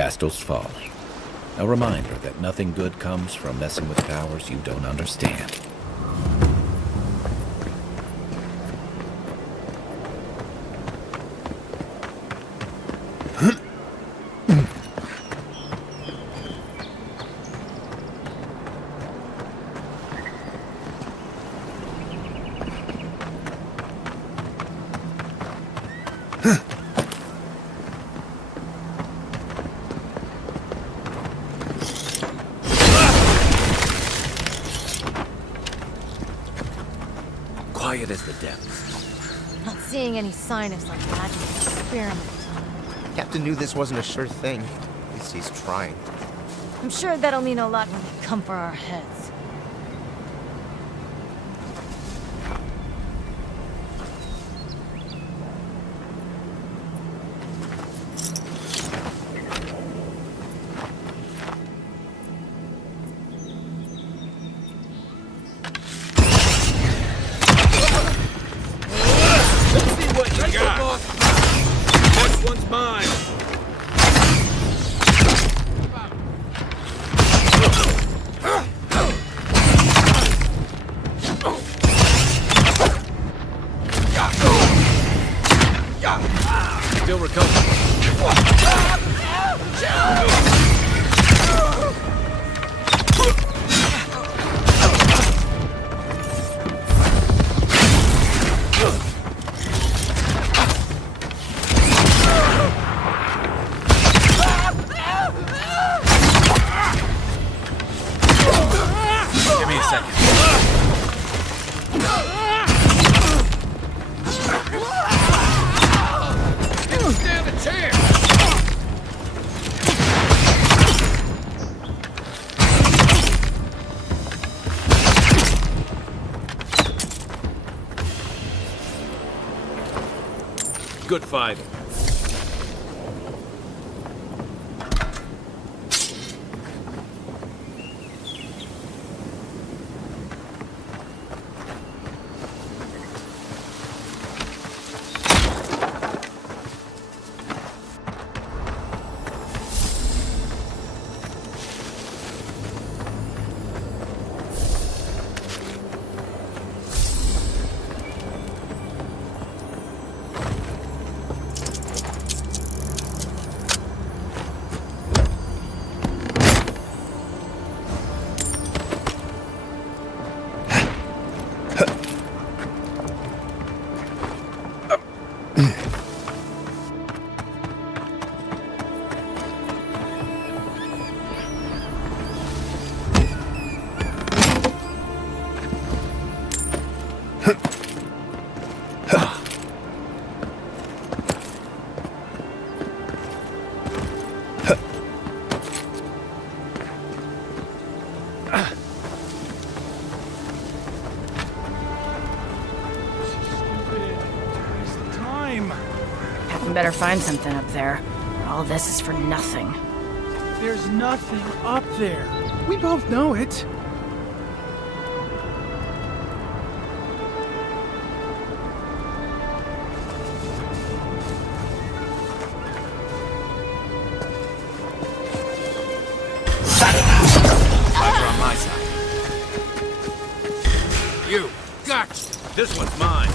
castle's falling. A reminder that nothing good comes from messing with powers you don't understand. Quiet as the depths. Not seeing any sign of some magic experiment. Captain knew this wasn't a sure thing. At least he's trying. I'm sure that'll mean a lot when they come for our heads. Still recovering. Give me a second. Stand a chance! Good fighting. Captain better find something up there. All this is for nothing. There's nothing up there. We both know it. Over on my side. You, gotcha. This one's mine.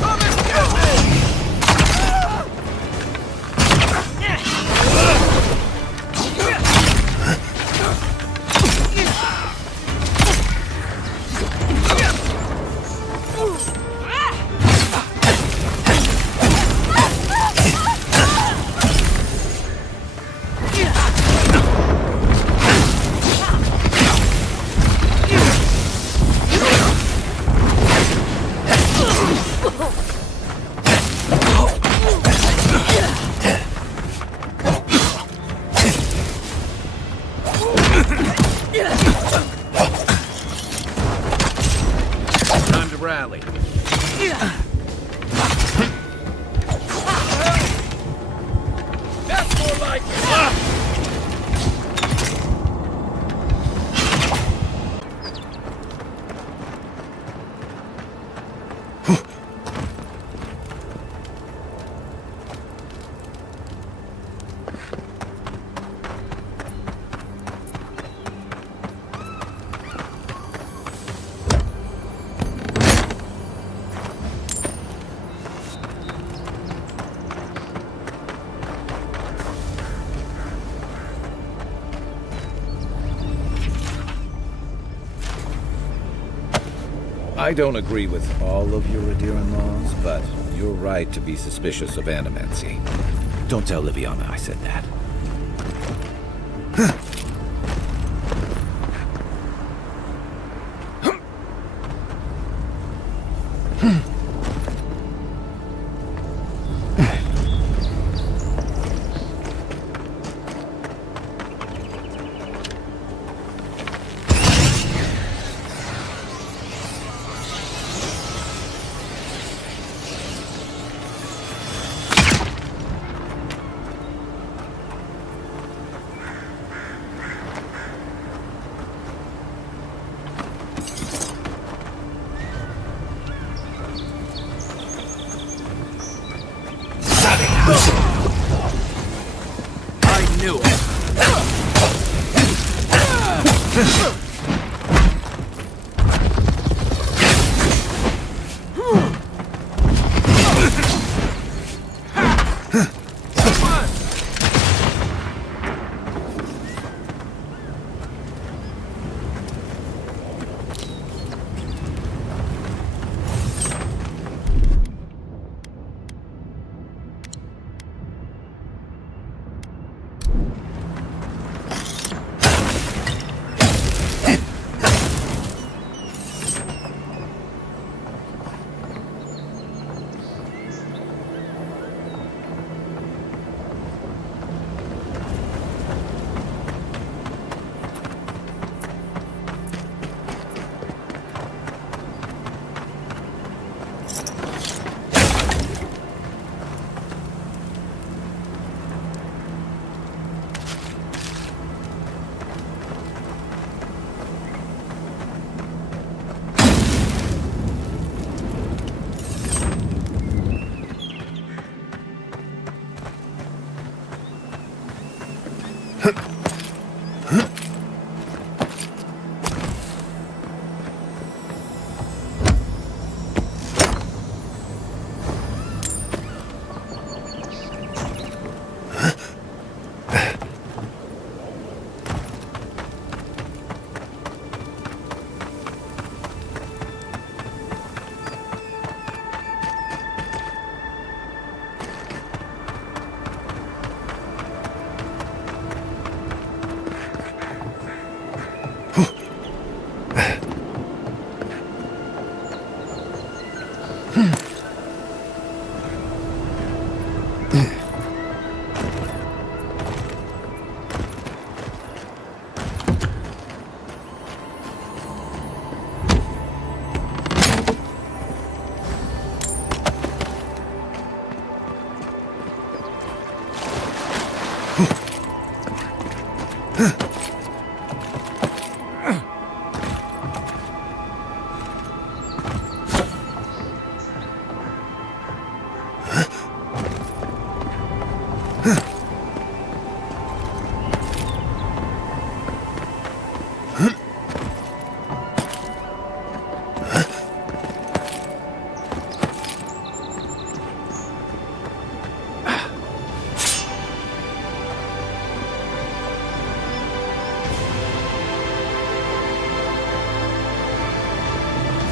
I don't agree with all of your Adiran laws, but you're right to be suspicious of animancy. Don't tell Liviana I said that. I knew it.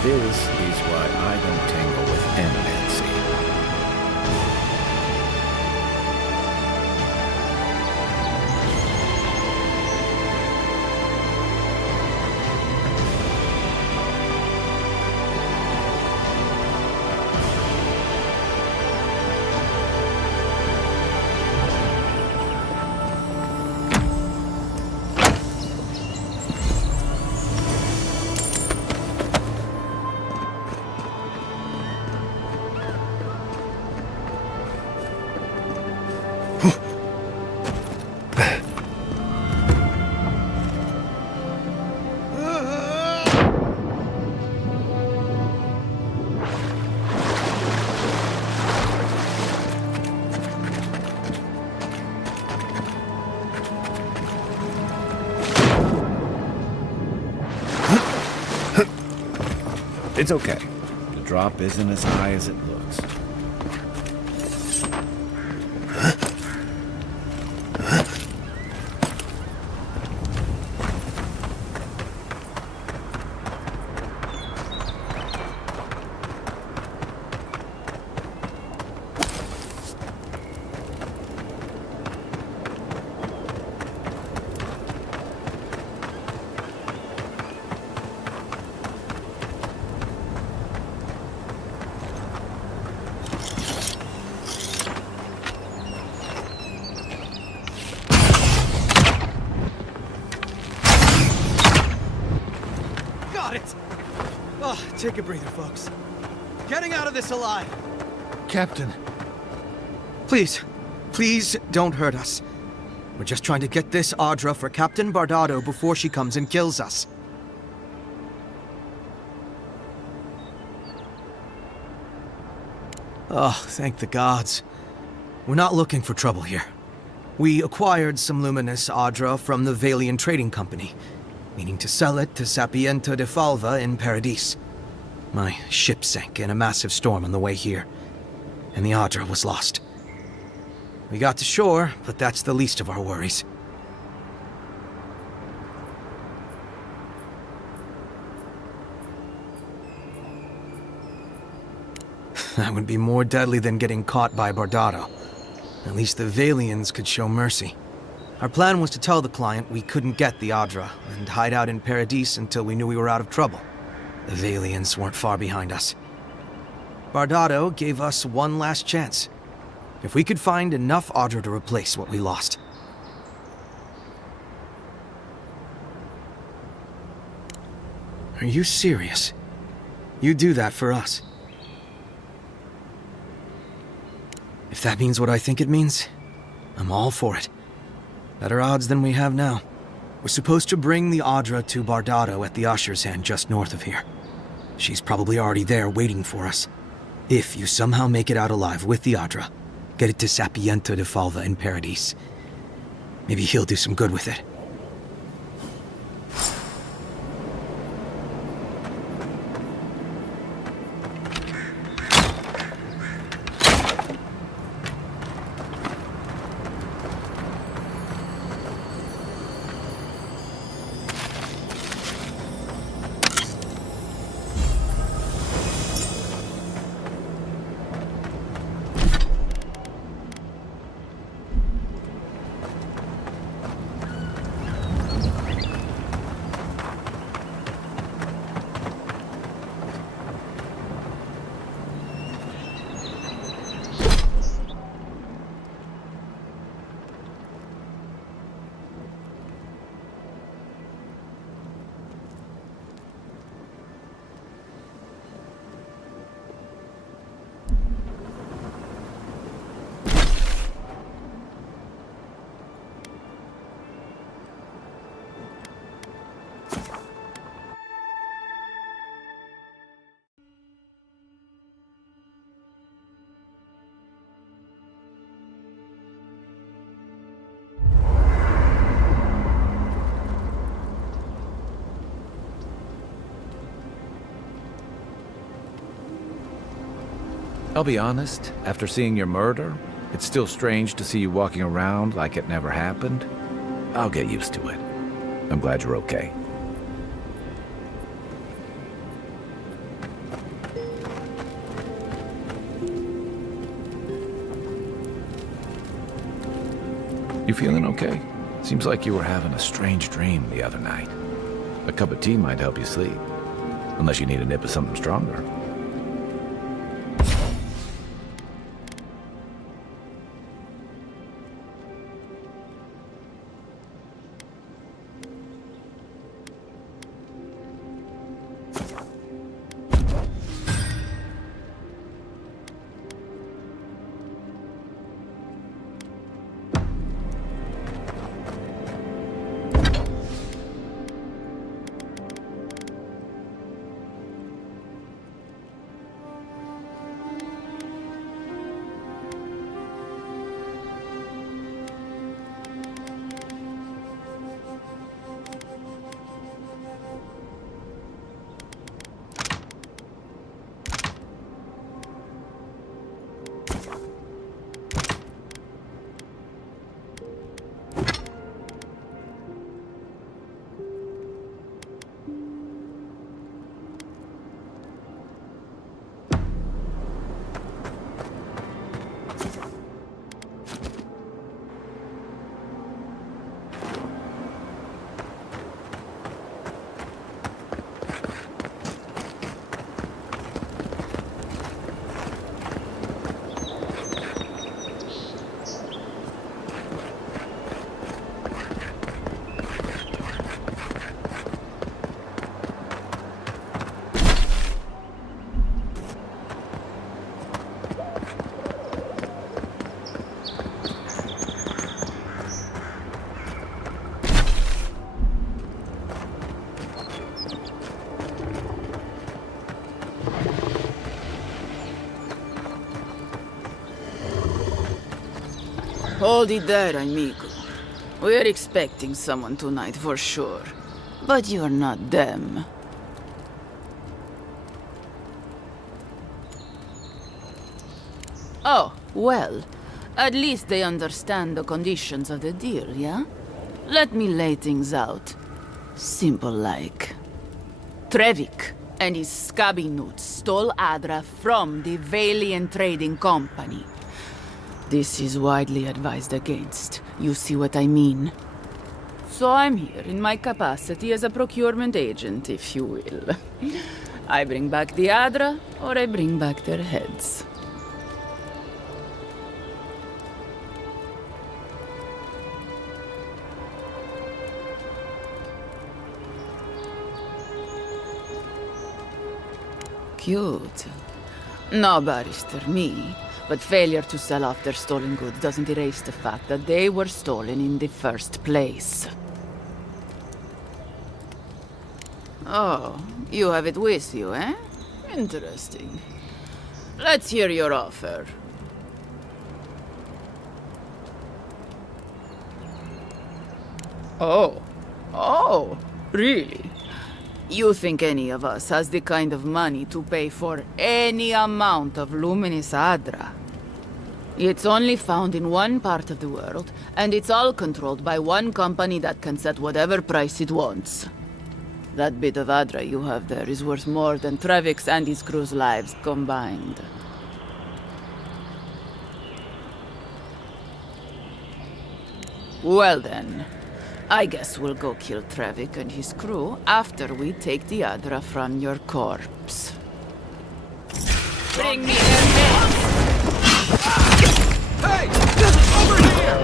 This is why I don't tangle with animancy. It's okay. The drop isn't as high as it looks. Take a breather, folks. Getting out of this alive! Captain, Please don't hurt us. We're just trying to get this Audra for Captain Bardado before she comes and kills us. Oh, thank the gods. We're not looking for trouble here. We acquired some luminous Audra from the Valian Trading Company, meaning to sell it to Sapienta de Falva in Paradis. My ship sank in a massive storm on the way here, and the Audra was lost. We got to shore, but that's the least of our worries. That would be more deadly than getting caught by Bardado. At least the Valians could show mercy. Our plan was to tell the client we couldn't get the Audra and hide out in Paradis until we knew we were out of trouble. The Valians weren't far behind us. Bardado gave us one last chance. If we could find enough Audra to replace what we lost. Are you serious? You do that for us? If that means what I think it means, I'm all for it. Better odds than we have now. We're supposed to bring the Audra to Bardado at the Usher's Hand just north of here. She's probably already there waiting for us. If you somehow make it out alive with the Audra, get it to Sapienta de Falva in Paradis. Maybe he'll do some good with it. I'll be honest, after seeing your murder, it's still strange to see you walking around like it never happened. I'll get used to it. I'm glad you're okay. You feeling okay? Seems like you were having a strange dream the other night. A cup of tea might help you sleep. Unless you need a nip of something stronger. Hold it there, amigo. We're expecting someone tonight for sure. But you're not them. Oh, well. At least they understand the conditions of the deal, yeah? Let me lay things out. Simple like. Trevik and his scabby newts stole Adra from the Valiant Trading Company. This is widely advised against. You see what I mean? So I'm here in my capacity as a procurement agent, if you will. I bring back the Adra, or I bring back their heads. Cute. No, Barrister, me. But failure to sell off their stolen goods doesn't erase the fact that they were stolen in the first place. Oh, you have it with you, eh? Interesting. Let's hear your offer. Oh, really? You think any of us has the kind of money to pay for any amount of luminous Adra? It's only found in one part of the world, and it's all controlled by one company that can set whatever price it wants. That bit of Adra you have there is worth more than Trevik's and his crew's lives combined. Well then, I guess we'll go kill Trevik and his crew after we take the Adra from your corpse. Bring me their heads! Hey! Over here!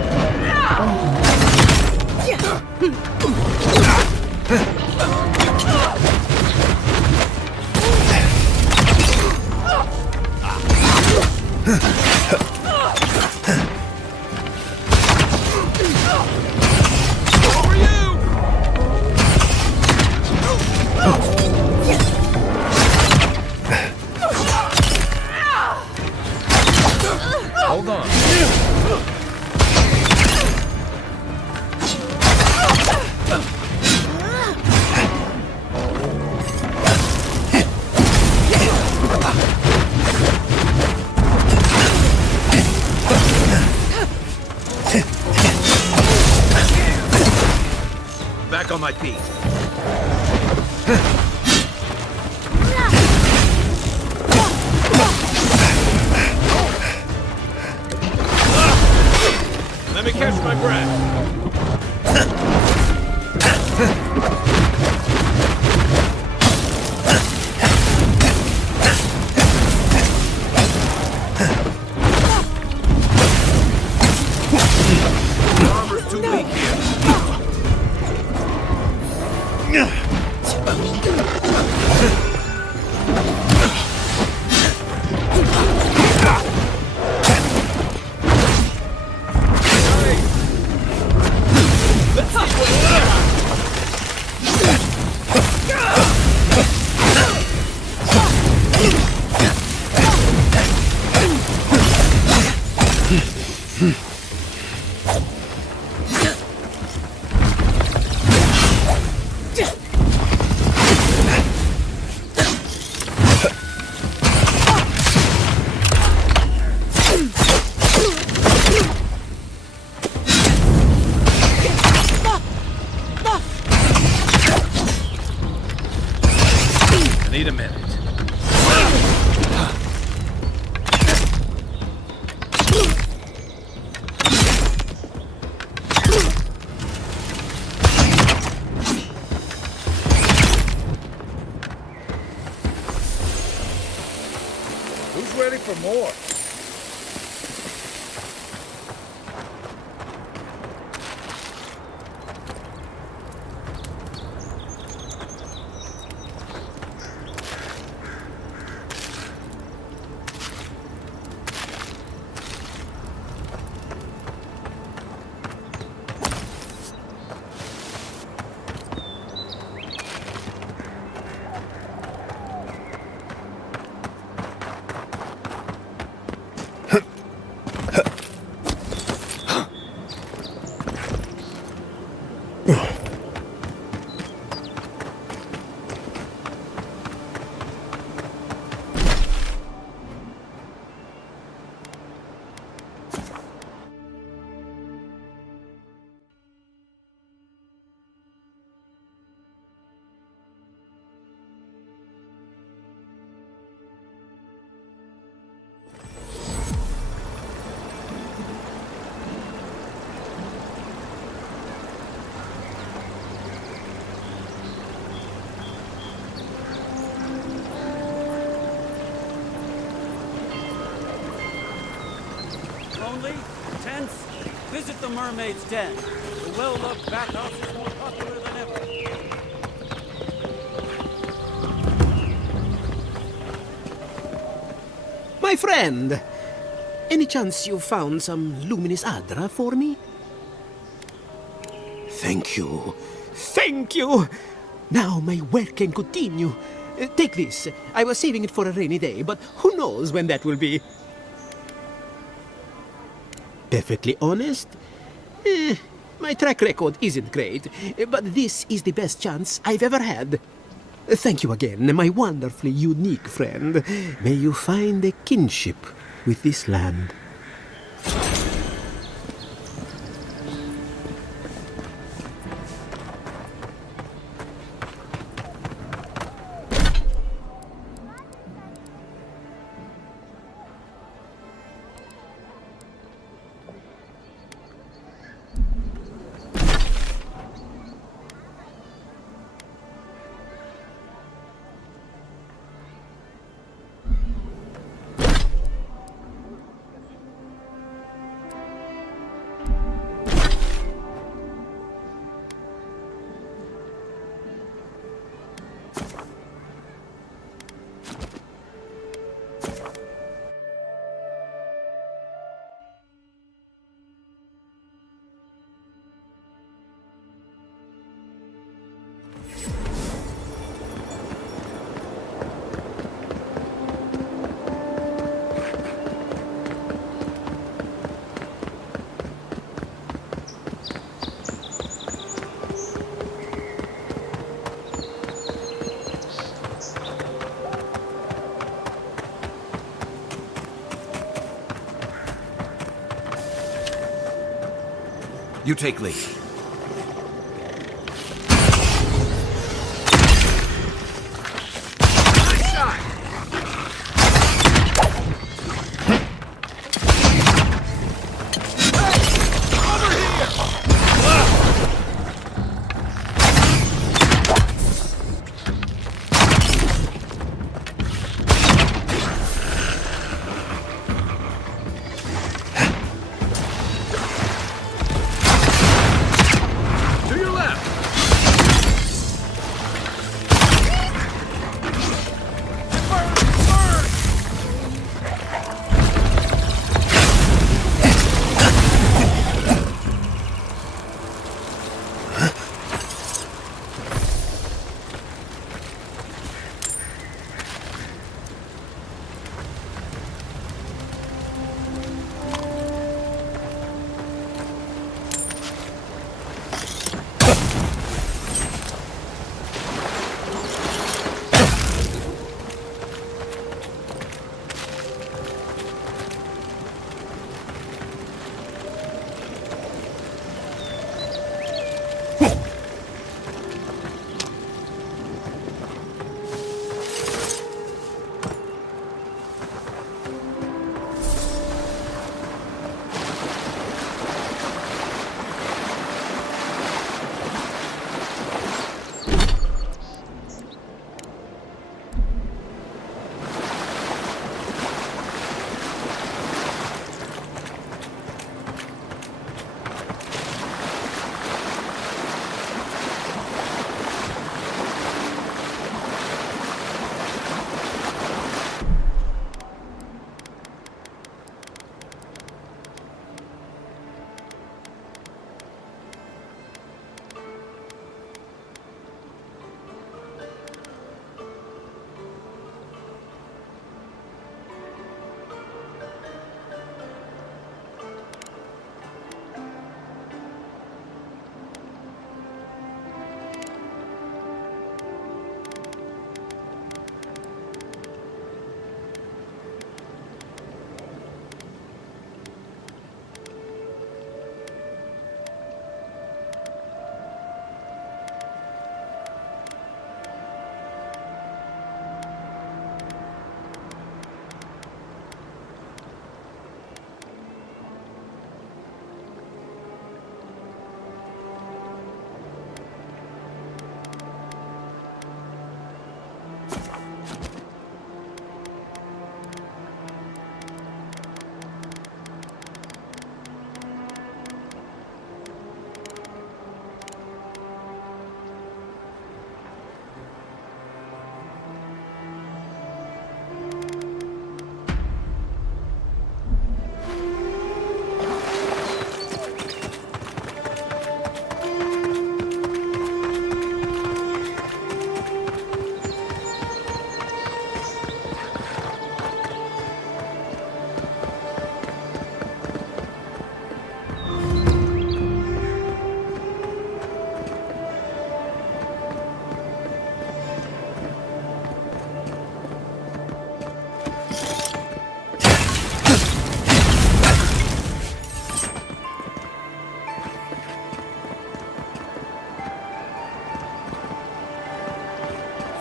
Over you! Hold on. Back on my feet. Let me catch my breath. The armor's too weak here. Need a minute. Who's ready for more? only? Tents? Visit the Mermaid's Den. The well-loved bathhouse is more popular than ever. My friend! Any chance you found some luminous Adra for me? Thank you. Thank you! Now my work can continue. Take this. I was saving it for a rainy day, but who knows when that will be. Perfectly honest? My track record isn't great, but this is the best chance I've ever had. Thank you again, my wonderfully unique friend. May you find a kinship with this land. You take lead.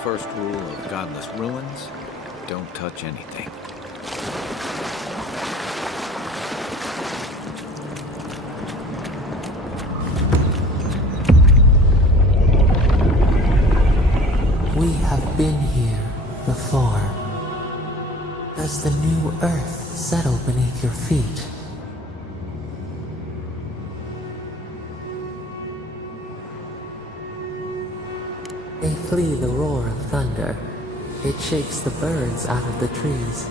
first rule of godless ruins: don't touch anything. We have been here before. Does the new earth settle beneath your feet? They flee the roar of thunder. It shakes the birds out of the trees.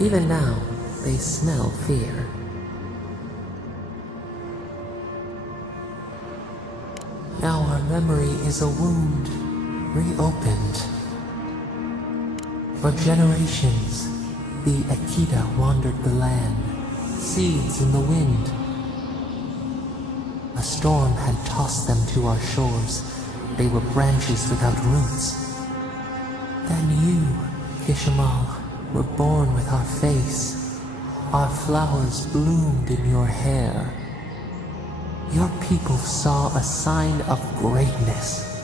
Even now, they smell fear. Now our memory is a wound, reopened. For generations, the Akita wandered the land, seeds in the wind. A storm had tossed them to our shores. They were branches without roots. Then you, Kishimal, were born with our face. Our flowers bloomed in your hair. Your people saw a sign of greatness.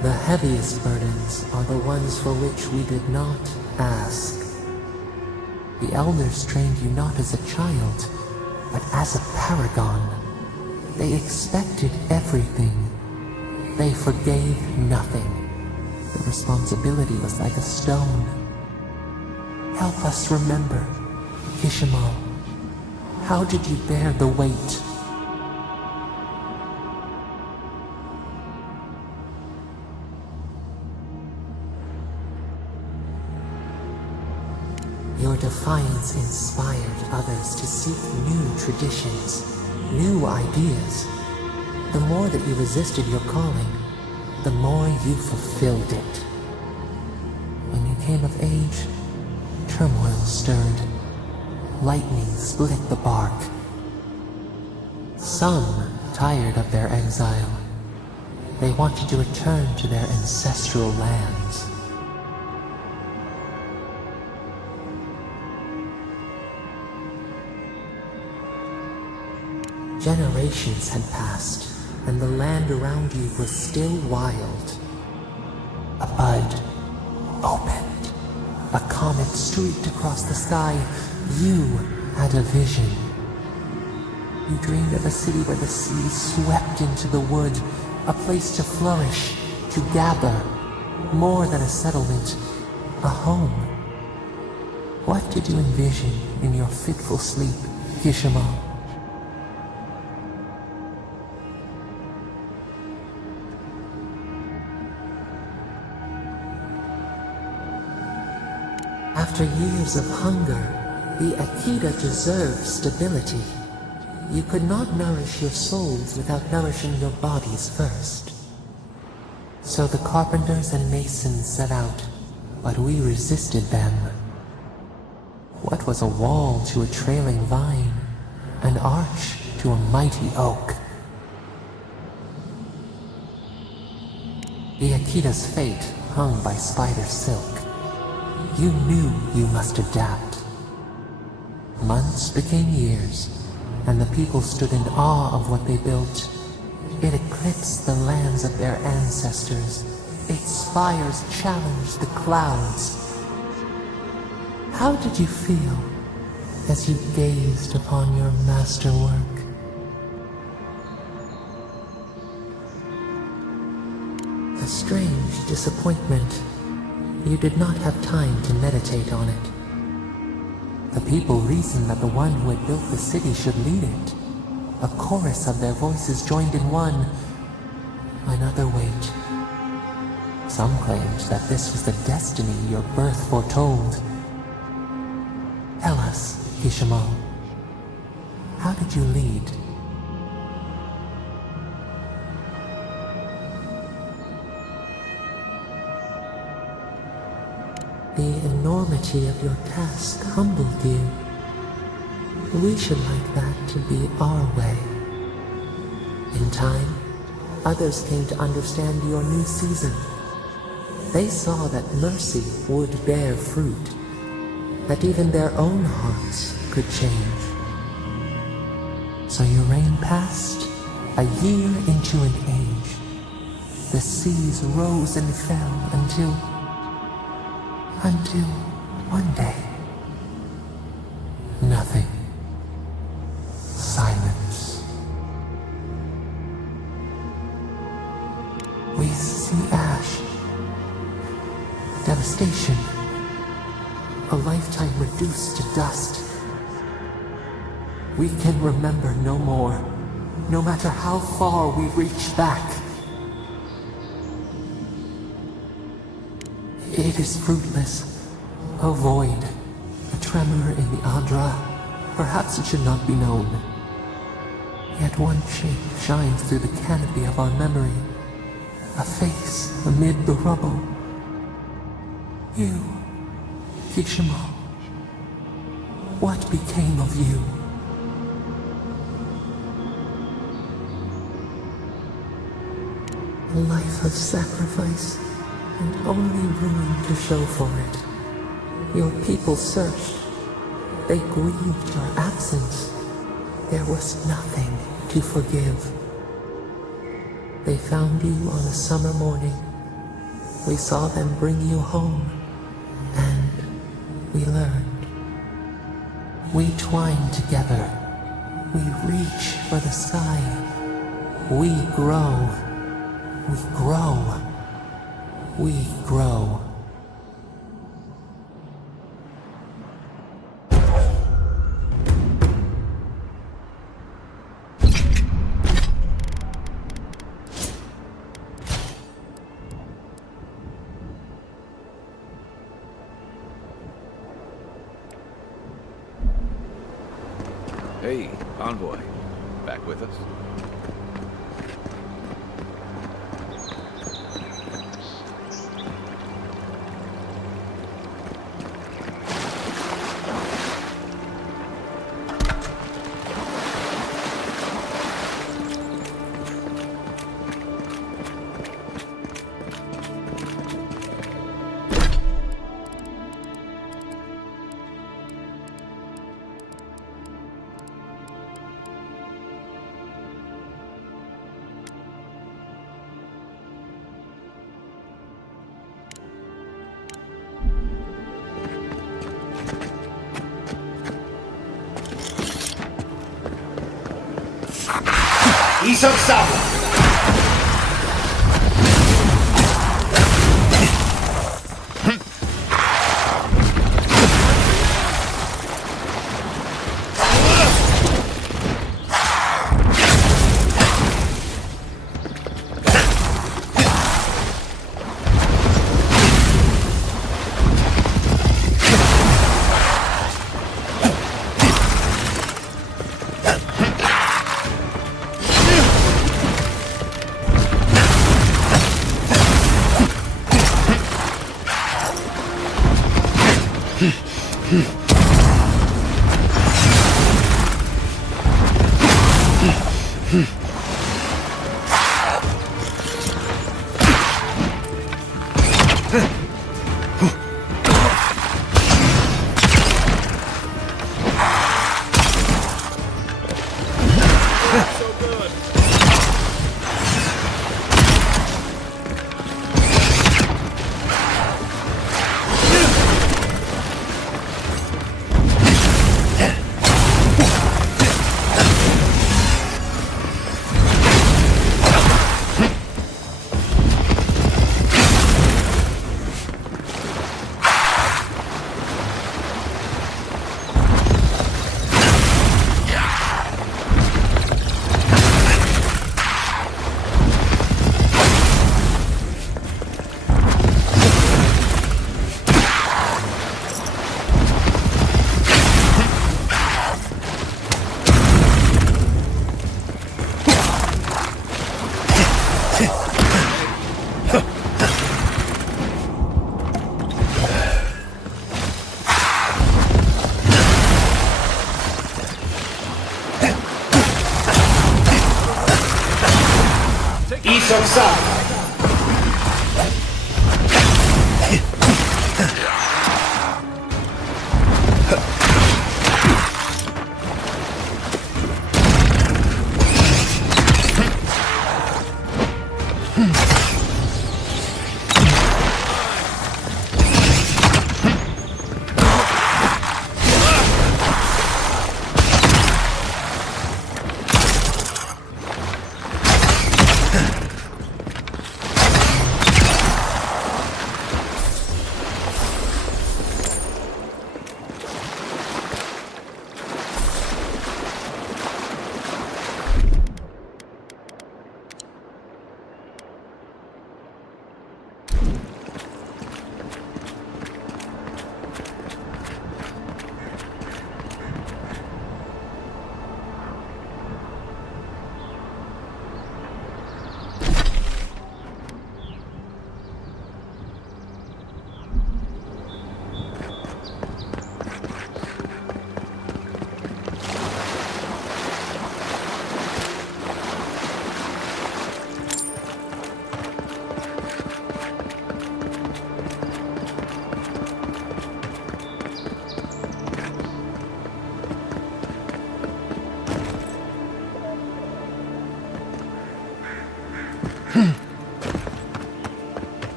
The heaviest burdens are the ones for which we did not ask. The elders trained you not as a child, but as a paragon. They expected everything. They forgave nothing. The responsibility was like a stone. Help us remember, Kishimal. How did you bear the weight? Your defiance inspired others to seek new traditions, new ideas. The more that you resisted your calling, the more you fulfilled it. When you came of age, turmoil stirred. Lightning split the bark. Some tired of their exile. They wanted to return to their ancestral lands. Generations had passed, and the land around you was still wild. A bud opened. A comet streaked across the sky. You had a vision. You dreamed of a city where the sea swept into the wood, a place to flourish, to gather, more than a settlement, a home. What did you envision in your fitful sleep, Kishimal? After years of hunger, the Akita deserved stability. You could not nourish your souls without nourishing your bodies first. So the carpenters and masons set out, but we resisted them. What was a wall to a trailing vine, an arch to a mighty oak? The Akita's fate hung by spider silk. You knew you must adapt. Months became years, and the people stood in awe of what they built. It eclipsed the lands of their ancestors. Its spires challenged the clouds. How did you feel as you gazed upon your masterwork? A strange disappointment. You did not have time to meditate on it. The people reasoned that the one who had built the city should lead it. A chorus of their voices joined in one. Another wait. Some claimed that this was the destiny your birth foretold. Tell us, Kishimal, how did you lead? The enormity of your task humbled you. We should like that to be our way. In time, others came to understand your new season. They saw that mercy would bear fruit, that even their own hearts could change. So your reign passed, a year into an age. The seas rose and fell until one day, nothing. Silence. We see ash, devastation, a lifetime reduced to dust. We can remember no more, no matter how far we reach back. It is fruitless, a void, a tremor in the Adra. Perhaps it should not be known. Yet one shape shines through the canopy of our memory, a face amid the rubble. You, Kishimo, what became of you? A life of sacrifice, and only ruin to show for it. Your people searched. They grieved your absence. There was nothing to forgive. They found you on a summer morning. We saw them bring you home, and we learned. We twine together. We reach for the sky. We grow. We grow. We grow. Hey, Envoy. Back with us?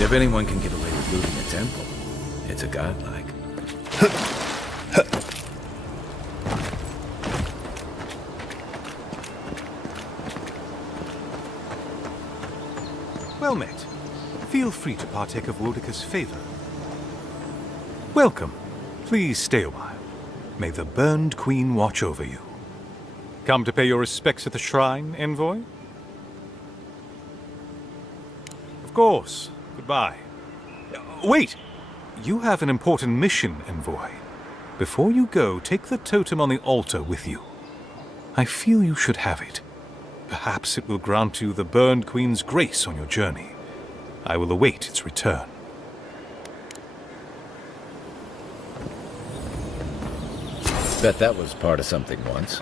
If anyone can get away with looting a temple, it's a godlike. Well met. Feel free to partake of Wodika's favor. Welcome. Please stay a while. May the Burned Queen watch over you. Come to pay your respects at the shrine, envoy? Of course. Goodbye. Wait! You have an important mission, envoy. Before you go, take the totem on the altar with you. I feel you should have it. Perhaps it will grant you the Burned Queen's grace on your journey. I will await its return. Bet that was part of something once.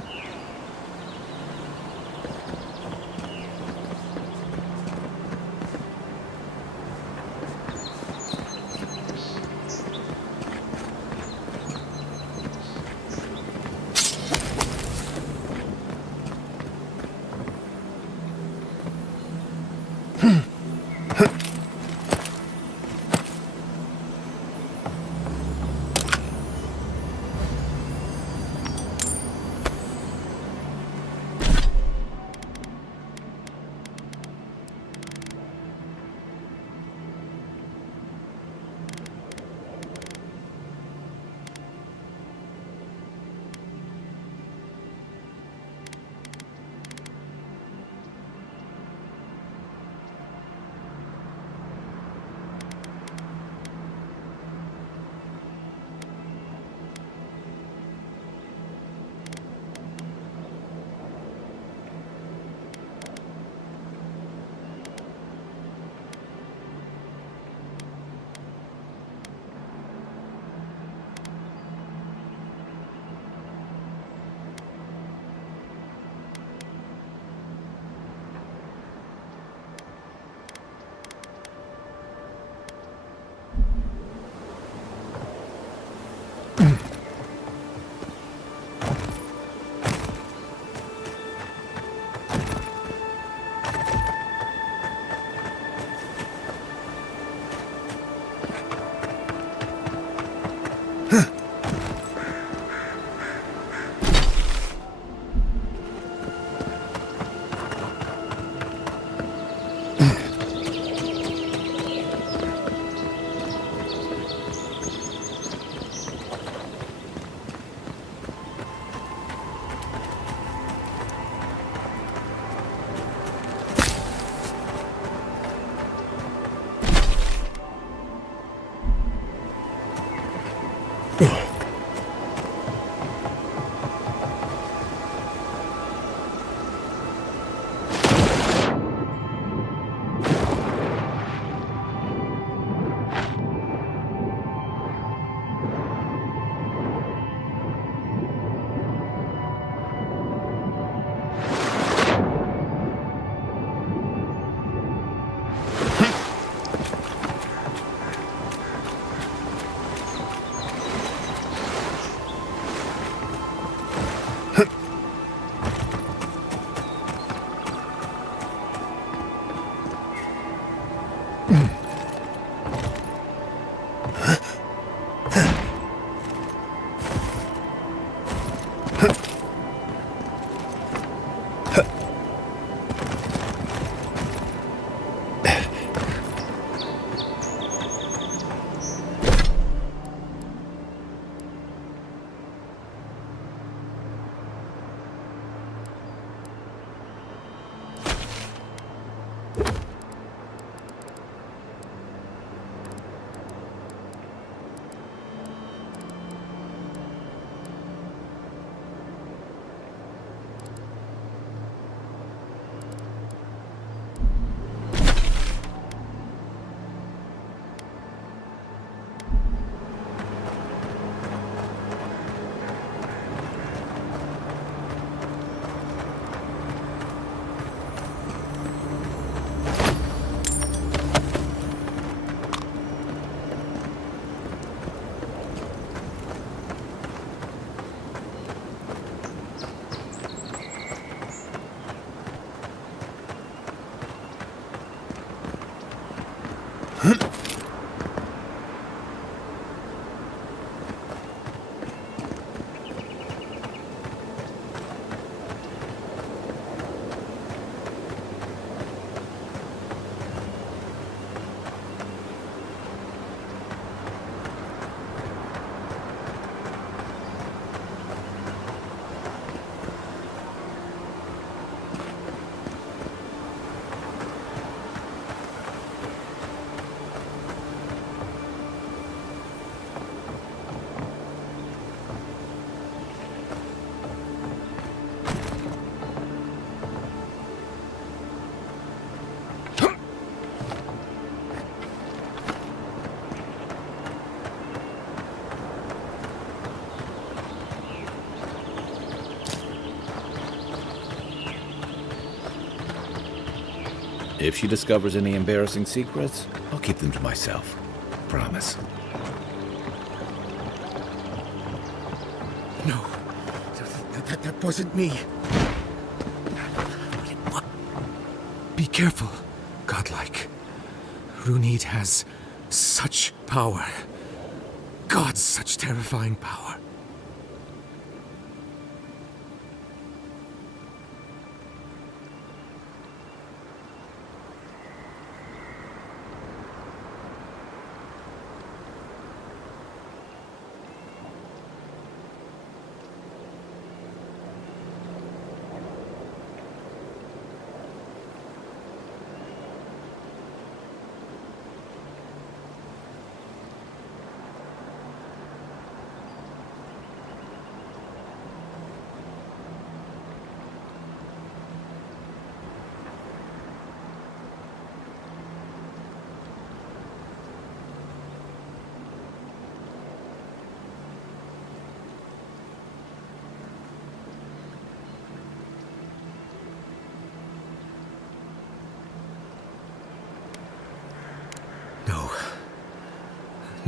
If she discovers any embarrassing secrets, I'll keep them to myself. Promise. No, that wasn't me. Be careful, godlike. Runid has such power. God, such terrifying power.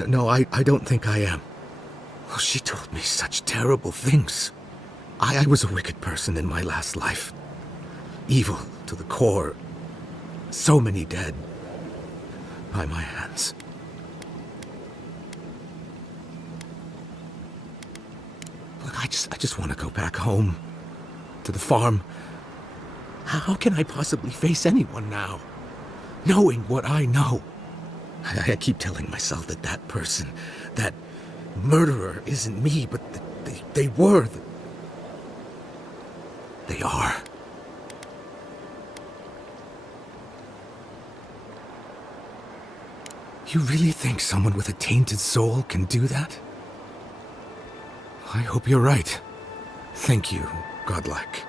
No, I don't think I am. Well, she told me such terrible things. I was a wicked person in my last life. Evil to the core. So many dead. By my hands. Look, I just want to go back home. To the farm. How can I possibly face anyone now? Knowing what I know. I keep telling myself that that person, that murderer isn't me, but they were. They are. You really think someone with a tainted soul can do that? I hope you're right. Thank you, godlike.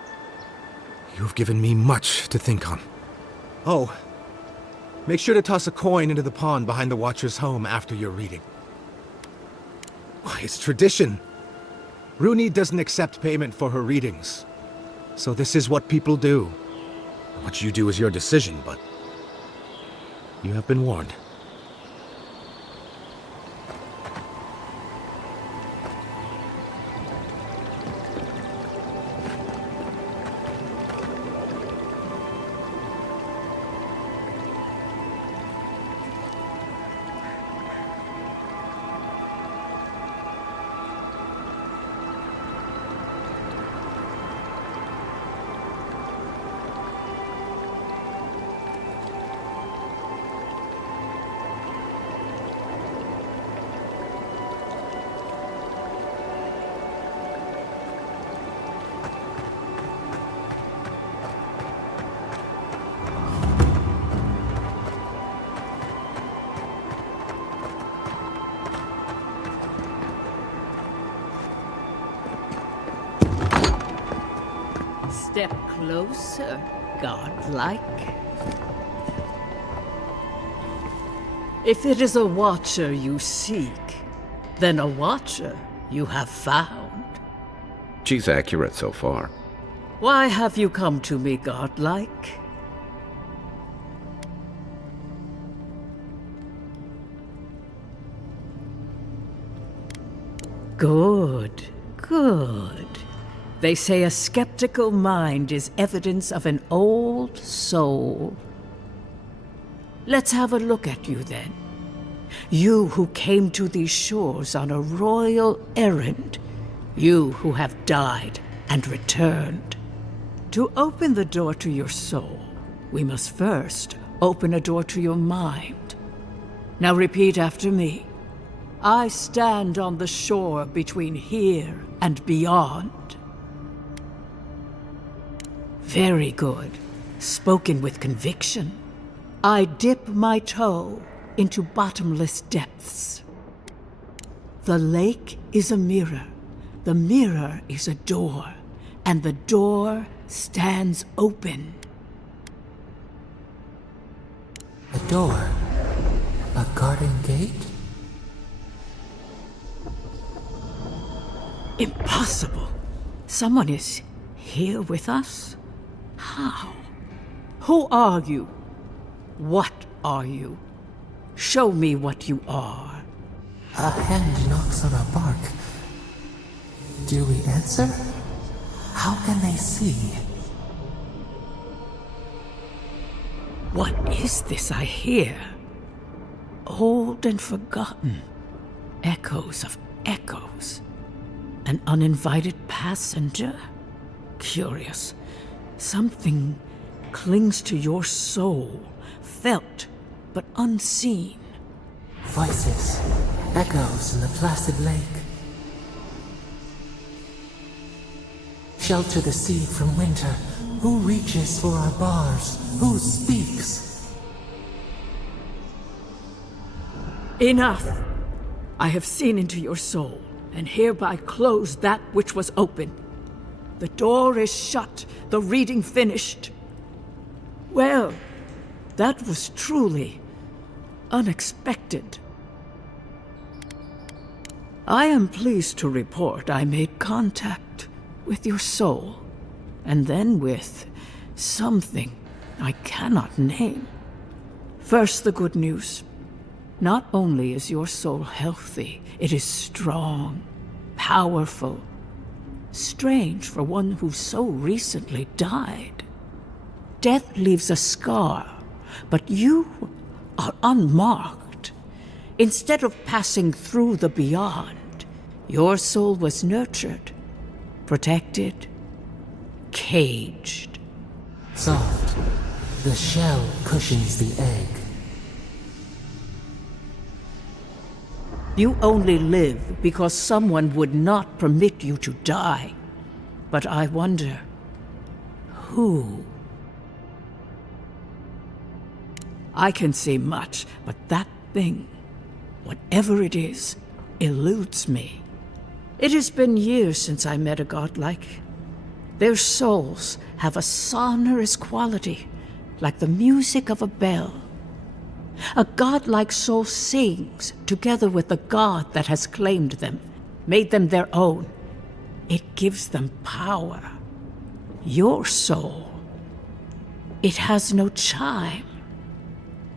You have given me much to think on. Oh. Make sure to toss a coin into the pond behind the Watcher's home after your reading. Why, it's tradition. Runid doesn't accept payment for her readings. So this is what people do. What you do is your decision, but you have been warned. Step closer, godlike. If it is a watcher you seek, then a watcher you have found. She's accurate so far. Why have you come to me, godlike? Good, good. They say a skeptical mind is evidence of an old soul. Let's have a look at you then. You who came to these shores on a royal errand. You who have died and returned. To open the door to your soul, we must first open a door to your mind. Now repeat after me. I stand on the shore between here and beyond. Very good. Spoken with conviction. I dip my toe into bottomless depths. The lake is a mirror. The mirror is a door. And the door stands open. A door? A garden gate? Impossible. Someone is here with us? How? Who are you? What are you? Show me what you are. A hand knocks on our bark. Do we answer? How can they see? What is this I hear? Old and forgotten. Echoes of echoes. An uninvited passenger? Curious. Something clings to your soul, felt but unseen. Voices, echoes in the placid lake. Shelter the sea from winter. Who reaches for our bars? Who speaks? Enough! I have seen into your soul, and hereby close that which was open. The door is shut, the reading finished. Well, that was truly unexpected. I am pleased to report I made contact with your soul, and then with something I cannot name. First, the good news. Not only is your soul healthy, it is strong, powerful. Strange for one who so recently died. Death leaves a scar, but you are unmarked. Instead of passing through the beyond, your soul was nurtured, protected, caged. Soft. The shell cushions the egg. You only live because someone would not permit you to die. But I wonder, who? I can say much, but that thing, whatever it is, eludes me. It has been years since I met a godlike. Their souls have a sonorous quality, like the music of a bell. A godlike soul sings together with the god that has claimed them, made them their own. It gives them power. Your soul, it has no chime.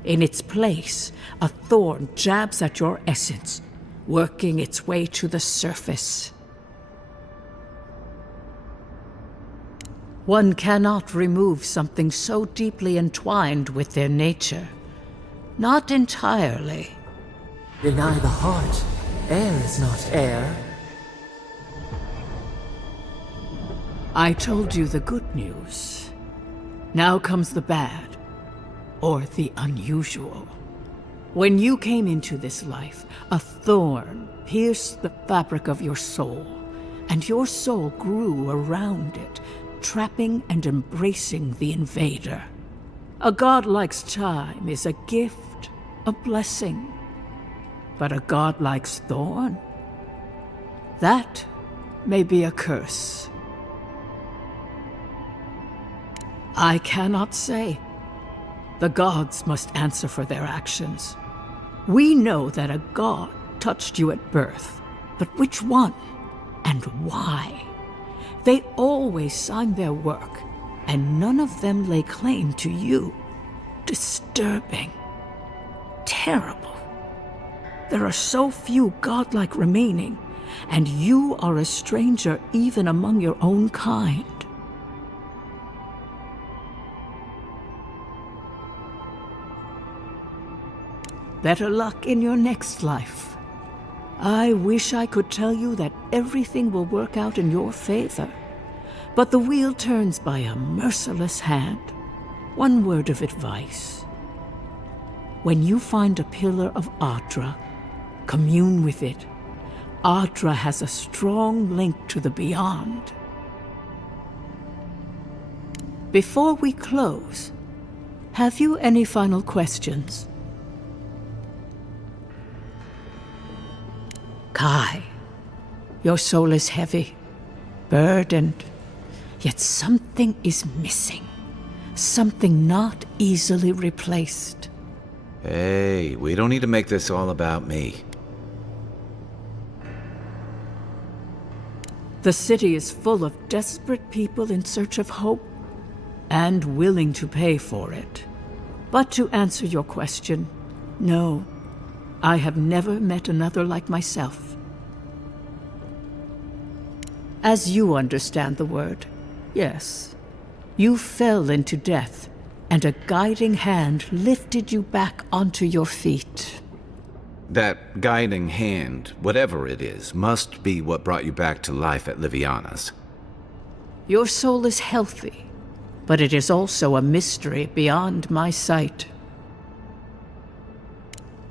In its place, a thorn jabs at your essence, working its way to the surface. One cannot remove something so deeply entwined with their nature. Not entirely. Deny the heart. Air is not air. I told you the good news. Now comes the bad, or the unusual. When you came into this life, a thorn pierced the fabric of your soul, and your soul grew around it, trapping and embracing the invader. A godlike's chime is a gift, a blessing. But a godlike's thorn? That may be a curse. I cannot say. The gods must answer for their actions. We know that a god touched you at birth, but which one and why? They always sign their work, and none of them lay claim to you. Disturbing. Terrible. There are so few godlike remaining, and you are a stranger even among your own kind. Better luck in your next life. I wish I could tell you that everything will work out in your favor, but the wheel turns by a merciless hand. One word of advice. When you find a pillar of Adra, commune with it. Adra has a strong link to the beyond. Before we close, have you any final questions? Kai, your soul is heavy, burdened, yet something is missing. Something not easily replaced. Hey, we don't need to make this all about me. The city is full of desperate people in search of hope and willing to pay for it. But to answer your question, no, I have never met another like myself. As you understand the word, yes, you fell into death, and a guiding hand lifted you back onto your feet. That guiding hand, whatever it is, must be what brought you back to life at Liviana's. Your soul is healthy, but it is also a mystery beyond my sight.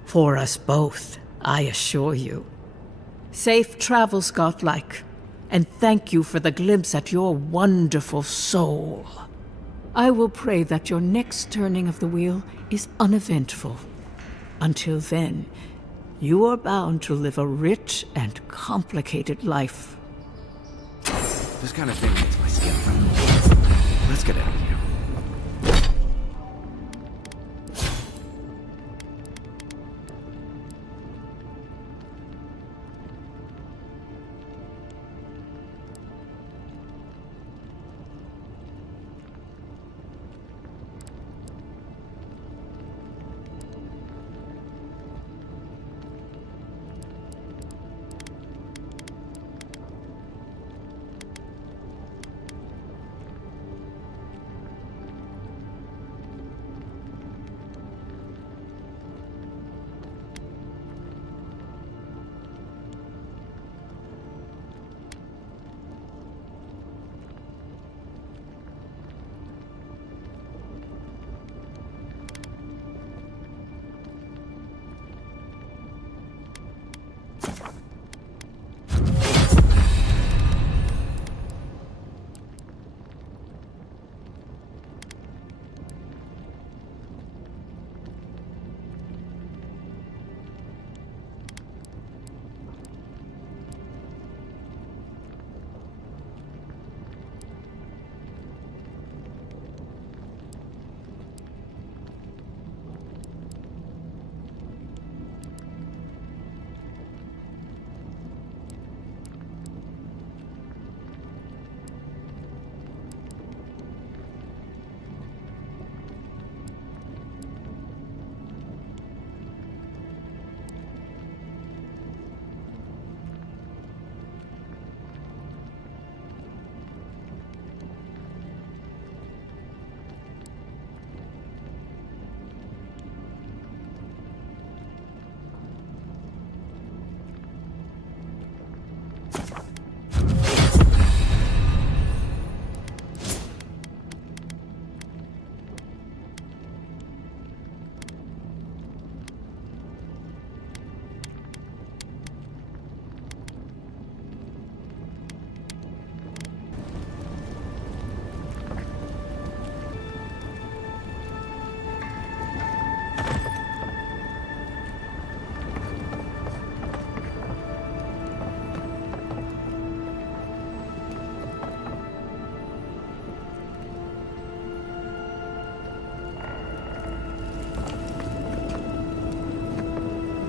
For us both, I assure you. Safe travels, godlike, and thank you for the glimpse at your wonderful soul. I will pray that your next turning of the wheel is uneventful. Until then, you are bound to live a rich and complicated life. This kind of thing makes my skin crawl. Let's get out of here.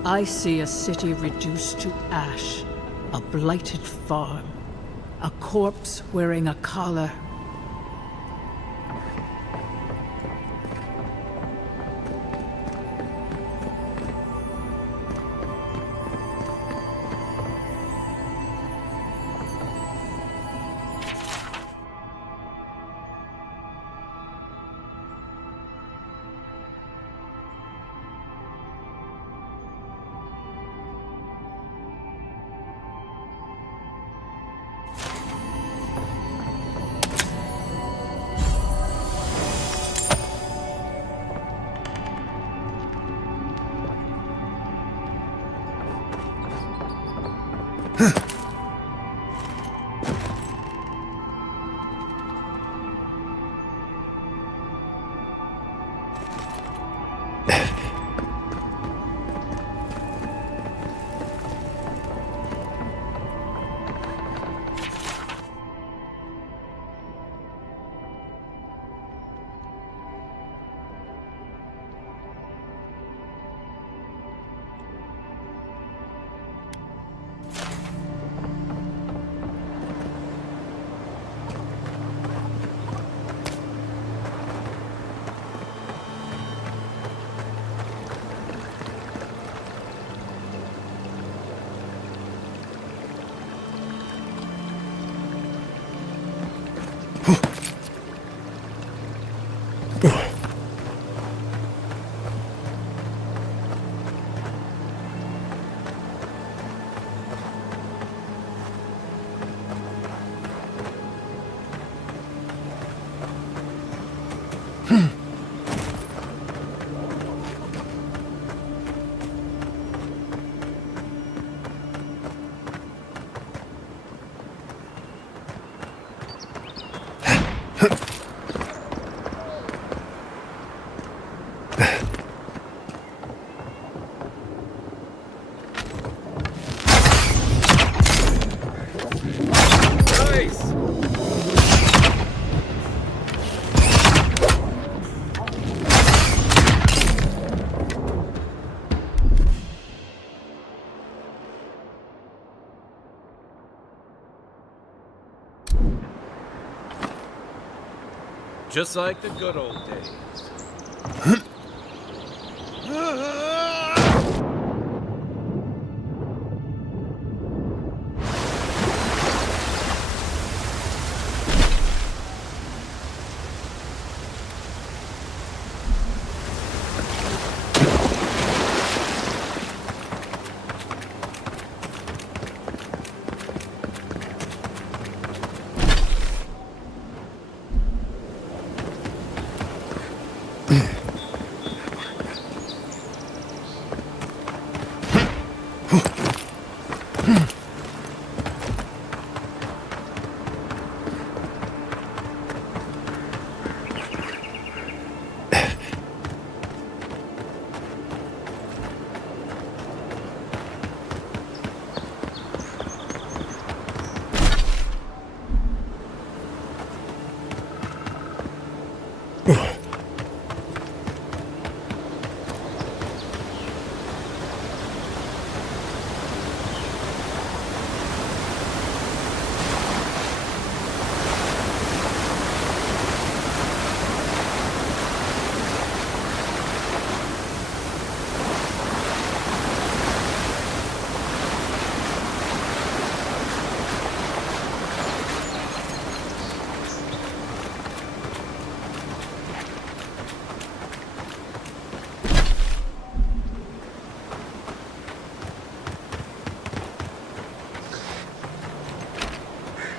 I see a city reduced to ash, a blighted farm, a corpse wearing a collar. Just like the good old days.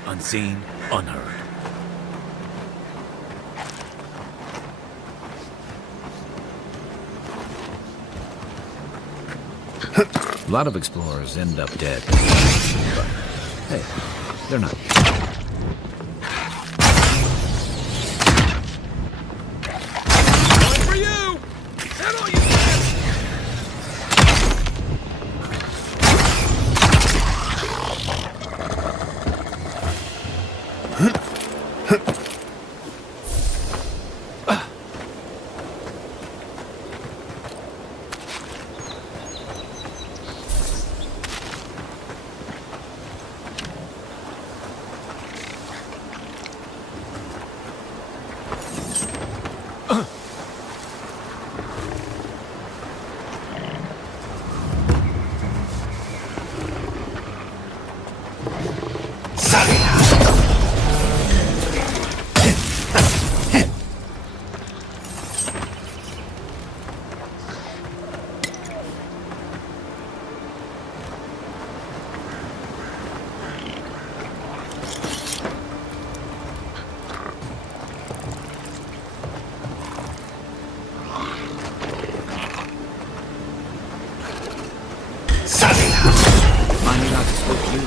Unseen, unheard. A lot of explorers end up dead. But, hey, they're not. Going for you! Settle you! Finding out to split you.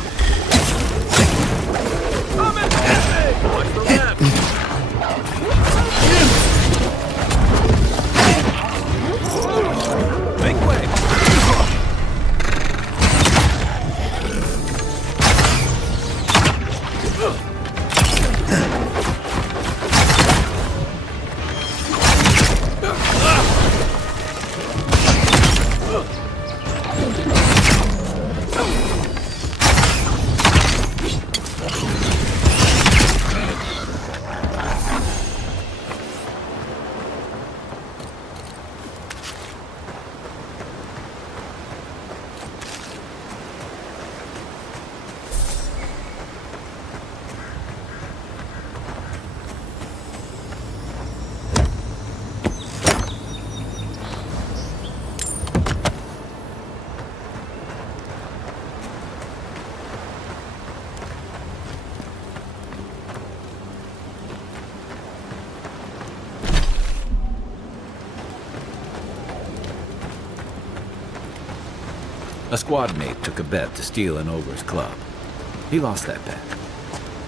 Come and get me! Watch the left! Make way! A squad mate took a bet to steal an ogre's club. He lost that bet.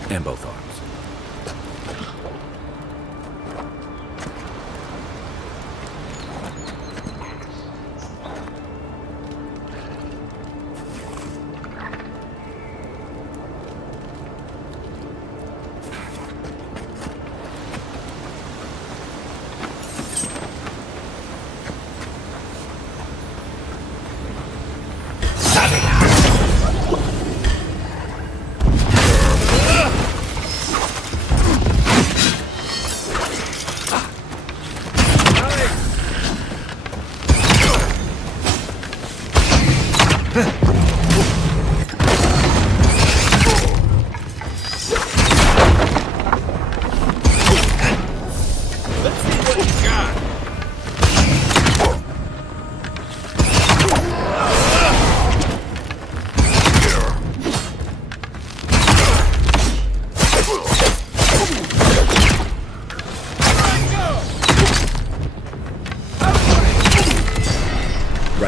And both arms. Right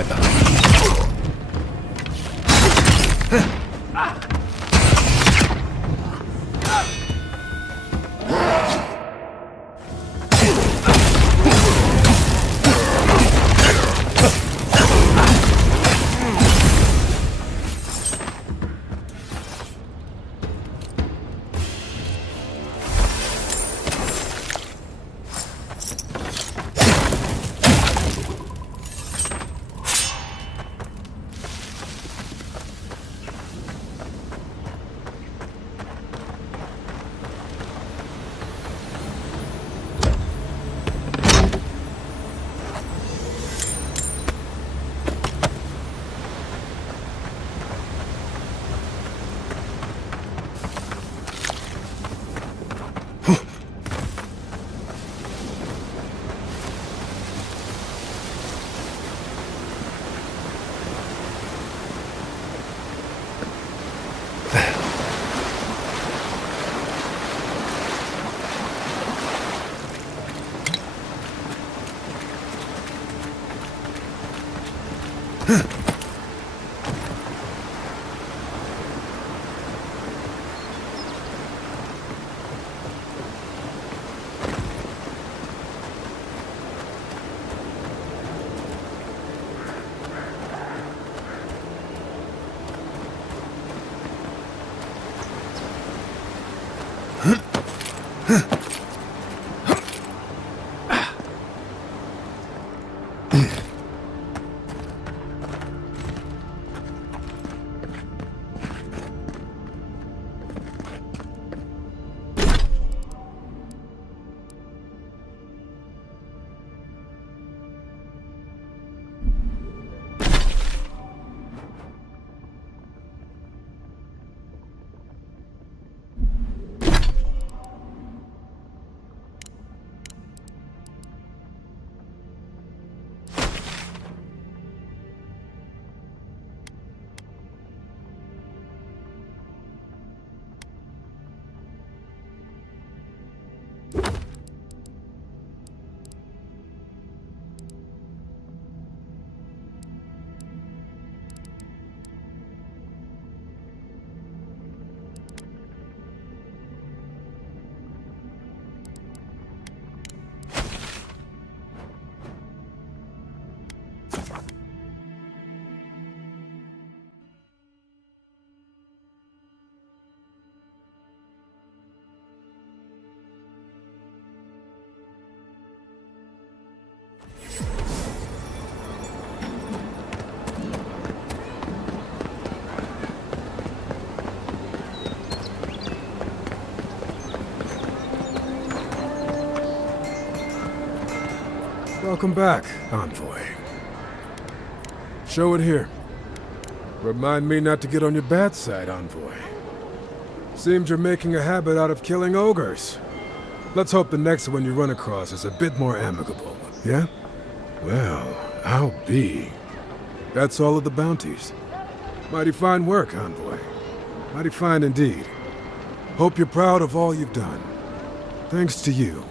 behind you. Welcome back, Envoy. Show it here. Remind me not to get on your bad side, Envoy. Seems you're making a habit out of killing ogres. Let's hope the next one you run across is a bit more amicable, yeah? Well, I'll be. That's all of the bounties. Mighty fine work, Envoy. Mighty fine indeed. Hope you're proud of all you've done. Thanks to you,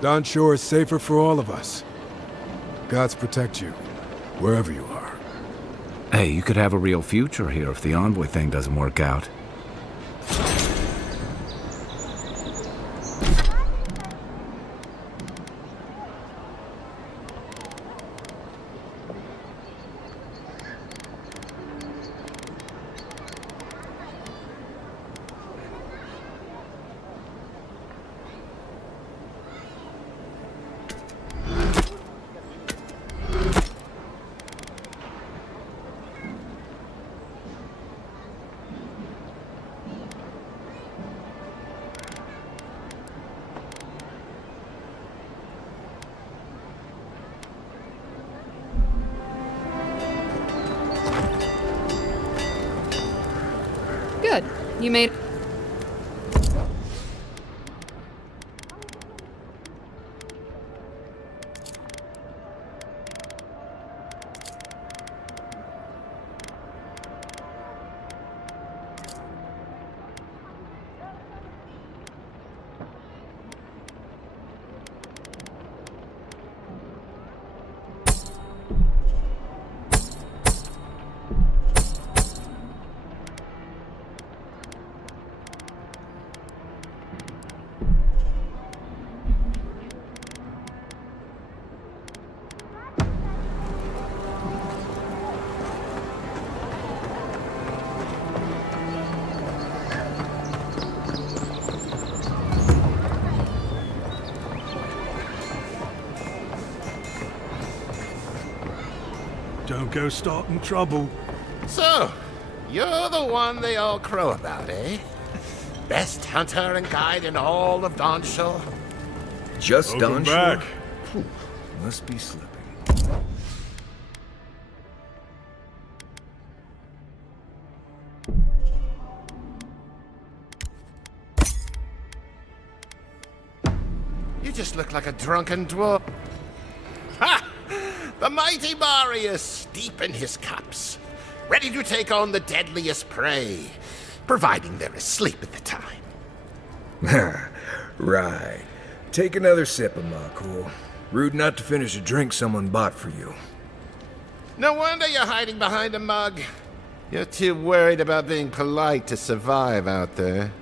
Don Shore is safer for all of us. Gods protect you, wherever you are. Hey, you could have a real future here if the Envoy thing doesn't work out. You made... Don't go starting trouble. So, you're the one they all crow about, eh? Best hunter and guide in all of Dawnshore? Just Welcome Dawnshore? back. Phew, must be slipping. You just look like a drunken dwarf. Ha! The mighty Marius, deep in his cups, ready to take on the deadliest prey, providing they're asleep at the time. Right. Take another sip of my cool. Rude not to finish a drink someone bought for you. No wonder you're hiding behind a mug. You're too worried about being polite to survive out there.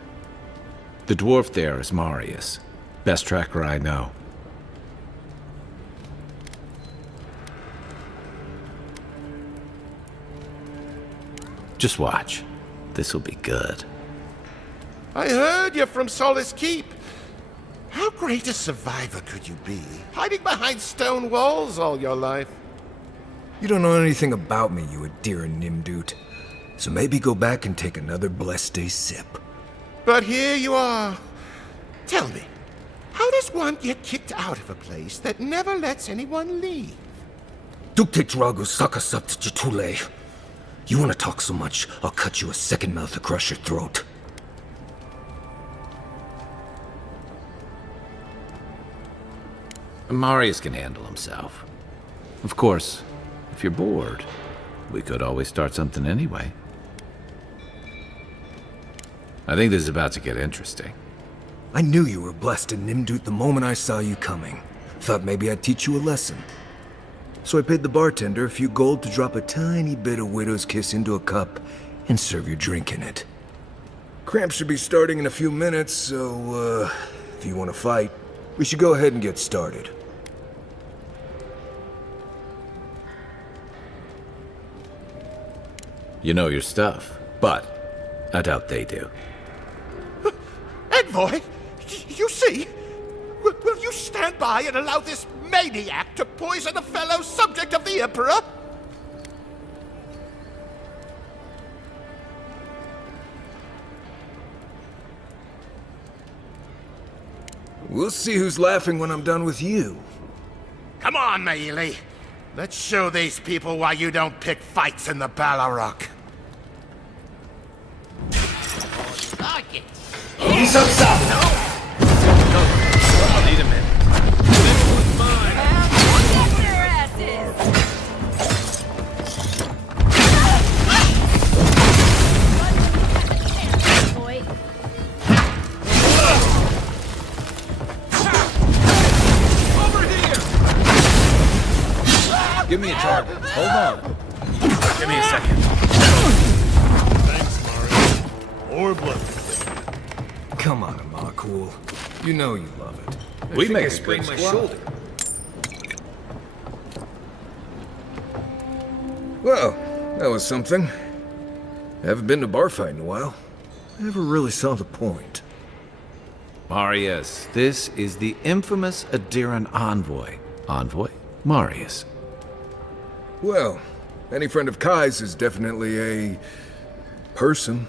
The dwarf there is Marius. Best tracker I know. Just watch. This'll be good. I heard you're from Solace Keep. How great a survivor could you be, hiding behind stone walls all your life? You don't know anything about me, you Adira Nimdut. So maybe go back and take another blessed day sip. But here you are. Tell me, how does one get kicked out of a place that never lets anyone leave? Dukte Drago Sakasat Jitule. You want to talk so much, I'll cut you a second mouth across your throat. Marius can handle himself. Of course, if you're bored, we could always start something anyway. I think this is about to get interesting. I knew you were blessed in Nimdut the moment I saw you coming. Thought maybe I'd teach you a lesson. So I paid the bartender a few gold to drop a tiny bit of Widow's Kiss into a cup and serve your drink in it. Cramps should be starting in a few minutes, so, if you want to fight, we should go ahead and get started. You know your stuff, but I doubt they do. Envoy, you see? Will you stand by and allow this maniac to poison a fellow subject of the Emperor? We'll see who's laughing when I'm done with you. Come on, Maili. Let's show these people why you don't pick fights in the Ballarok. He's up south. I'll need a minute. Give me a target. Hold on. Give me a second. Thanks, Mario. More blood. Come on, Amakul. You know you love it. We make I a sprained good my squad. shoulder. Well, that was something. I haven't been to bar fight in a while. I never really saw the point. Marius, this is the infamous Adiran envoy. Envoy? Marius. Well, any friend of Kai's is definitely a person.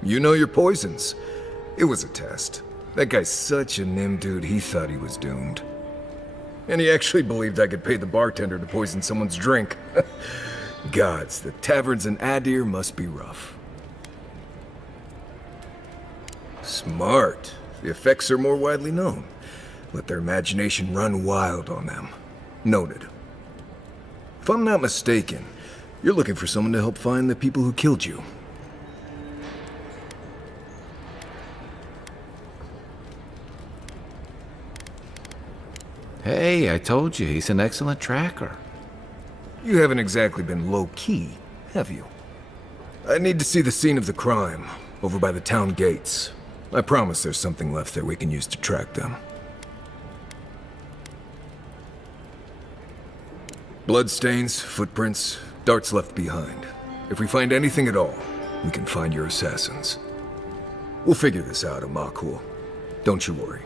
You know your poisons. It was a test. That guy's such a Nimdude, he thought he was doomed. And he actually believed I could pay the bartender to poison someone's drink. Gods, the taverns in Adir must be rough. Smart. The effects are more widely known. Let their imagination run wild on them. Noted. If I'm not mistaken, you're looking for someone to help find the people who killed you. Hey, I told you, he's an excellent tracker. You haven't exactly been low-key, have you? I need to see the scene of the crime, over by the town gates. I promise there's something left there we can use to track them. Bloodstains, footprints, darts left behind. If we find anything at all, we can find your assassins. We'll figure this out, Amakul. Don't you worry.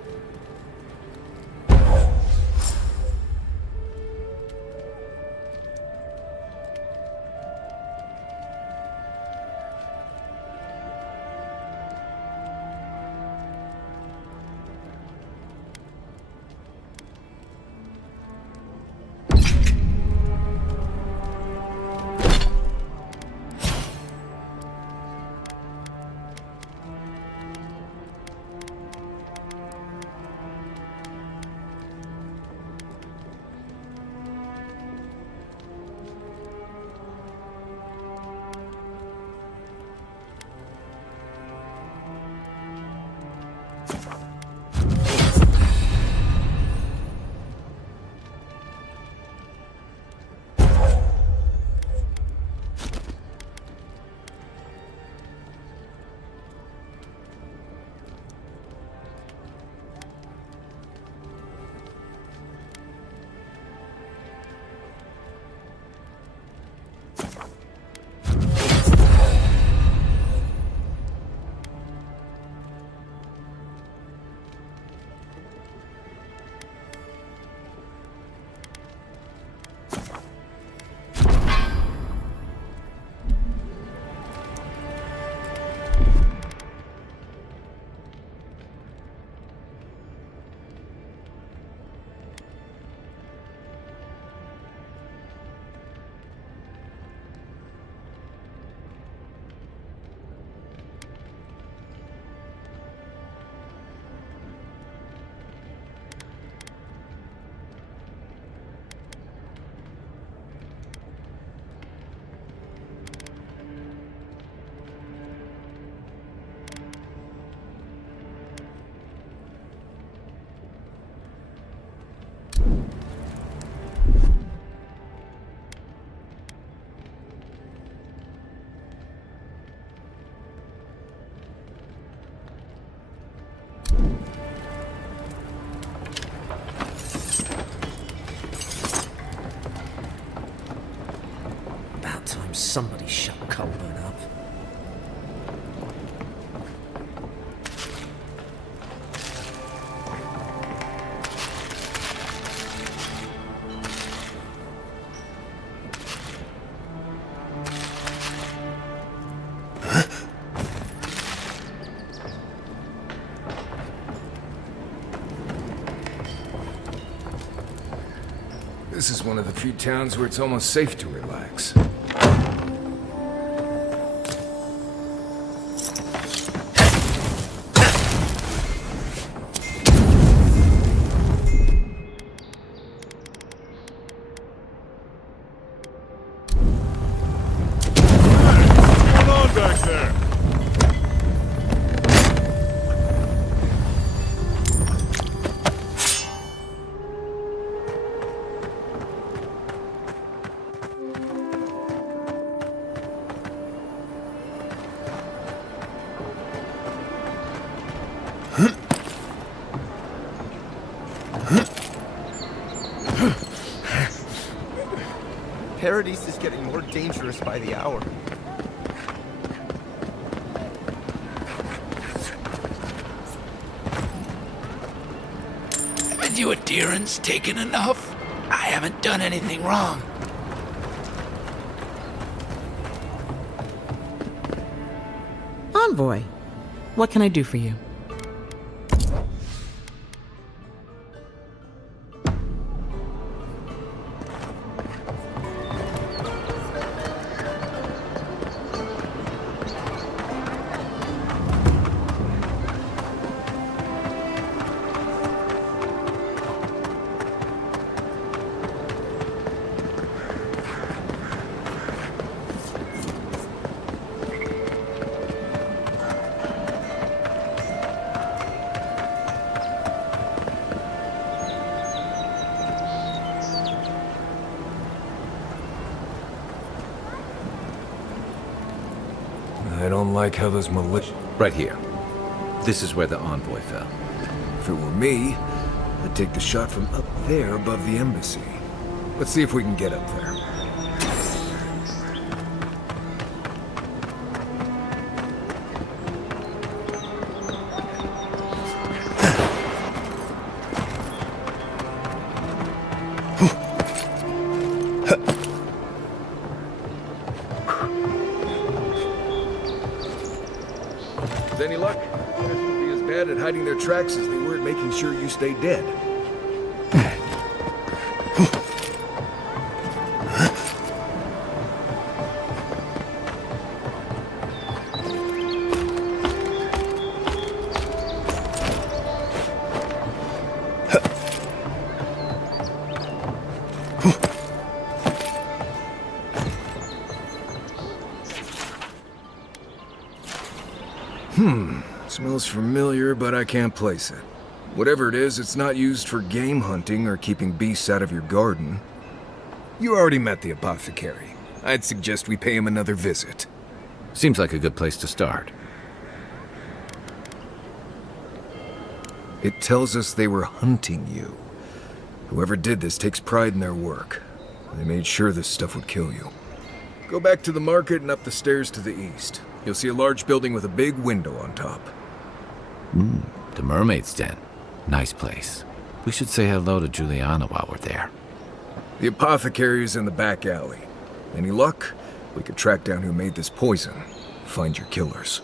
Somebody shut Colburn up. This is one of the few towns where it's almost safe to relax. Paradise is getting more dangerous by the hour. Haven't you adherents taken enough? I haven't done anything wrong. Envoy, what can I do for you? I don't like how those militia... Right here. This is where the envoy fell. If it were me, I'd take the shot from up there above the embassy. Let's see if we can get up there. With any luck, guys won't be as bad at hiding their tracks as they were at making sure you stay dead. Smells familiar, but I can't place it. Whatever it is, it's not used for game hunting or keeping beasts out of your garden. You already met the apothecary. I'd suggest we pay him another visit. Seems like a good place to start. It tells us they were hunting you. Whoever did this takes pride in their work. They made sure this stuff would kill you. Go back to the market and up the stairs to the east. You'll see a large building with a big window on top. The mermaid's den. Nice place. We should say hello to Juliana while we're there. The apothecary is in the back alley. Any luck? We could track down who made this poison. Find your killers.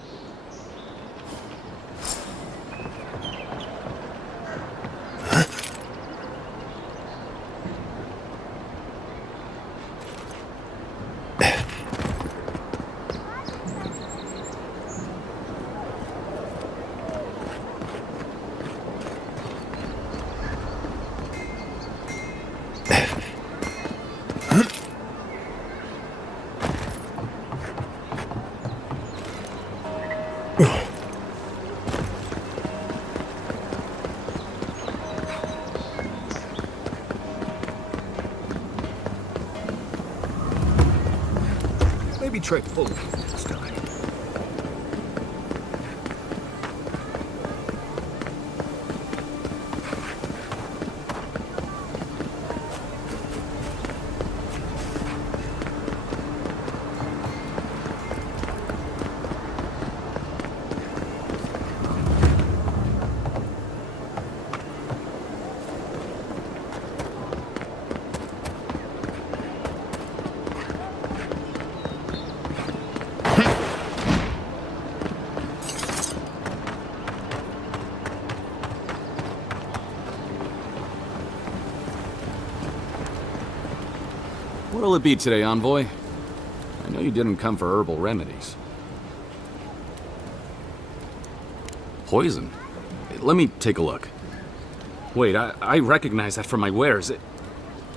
Maybe try pulling it this time. What'll it be today, Envoy? I know you didn't come for herbal remedies. Poison? Let me take a look. Wait, I recognize that from my wares.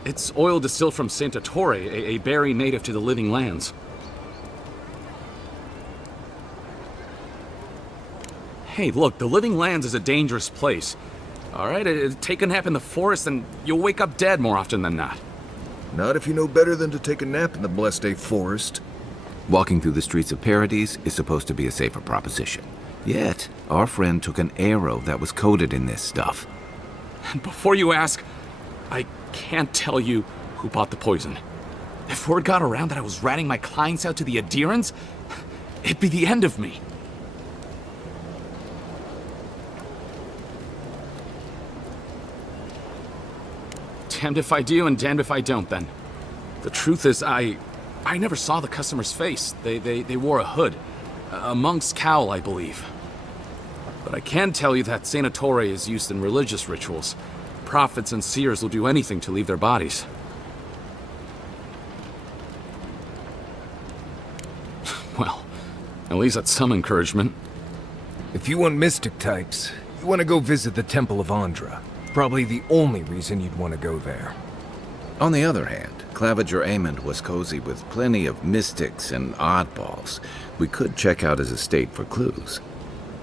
It's oil distilled from Saint Ettore, a berry native to the Living Lands. Hey, look, the Living Lands is a dangerous place. All right, take a nap in the forest and you'll wake up dead more often than not. Not if you know better than to take a nap in the blessed A forest. Walking through the streets of Paradise is supposed to be a safer proposition. Yet, our friend took an arrow that was coated in this stuff. And before you ask, I can't tell you who bought the poison. If word got around that I was ratting my clients out to the adherents, it'd be the end of me. Damned if I do and damned if I don't, then. The truth is, I never saw the customer's face. They wore a hood. A monk's cowl, I believe. But I can tell you that Saint Ettore is used in religious rituals. Prophets and seers will do anything to leave their bodies. Well, at least that's some encouragement. If you want mystic types, you want to go visit the Temple of Andra. Probably the only reason you'd want to go there. On the other hand, Claviger Amond was cozy with plenty of mystics and oddballs. We could check out his estate for clues.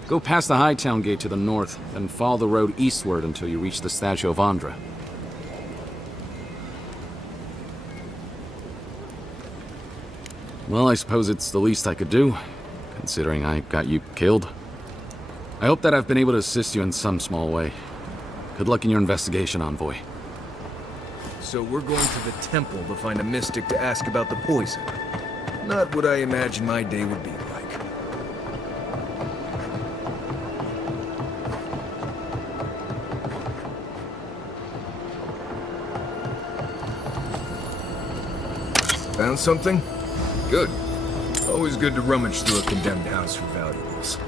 Go past the Hightown Gate to the north, then follow the road eastward until you reach the statue of Andra. Well, I suppose it's the least I could do, considering I got you killed. I hope that I've been able to assist you in some small way. Good luck in your investigation, Envoy. So we're going to the temple to find a mystic to ask about the poison. Not what I imagined my day would be like. Found something? Good. Always good to rummage through a condemned house for valuables.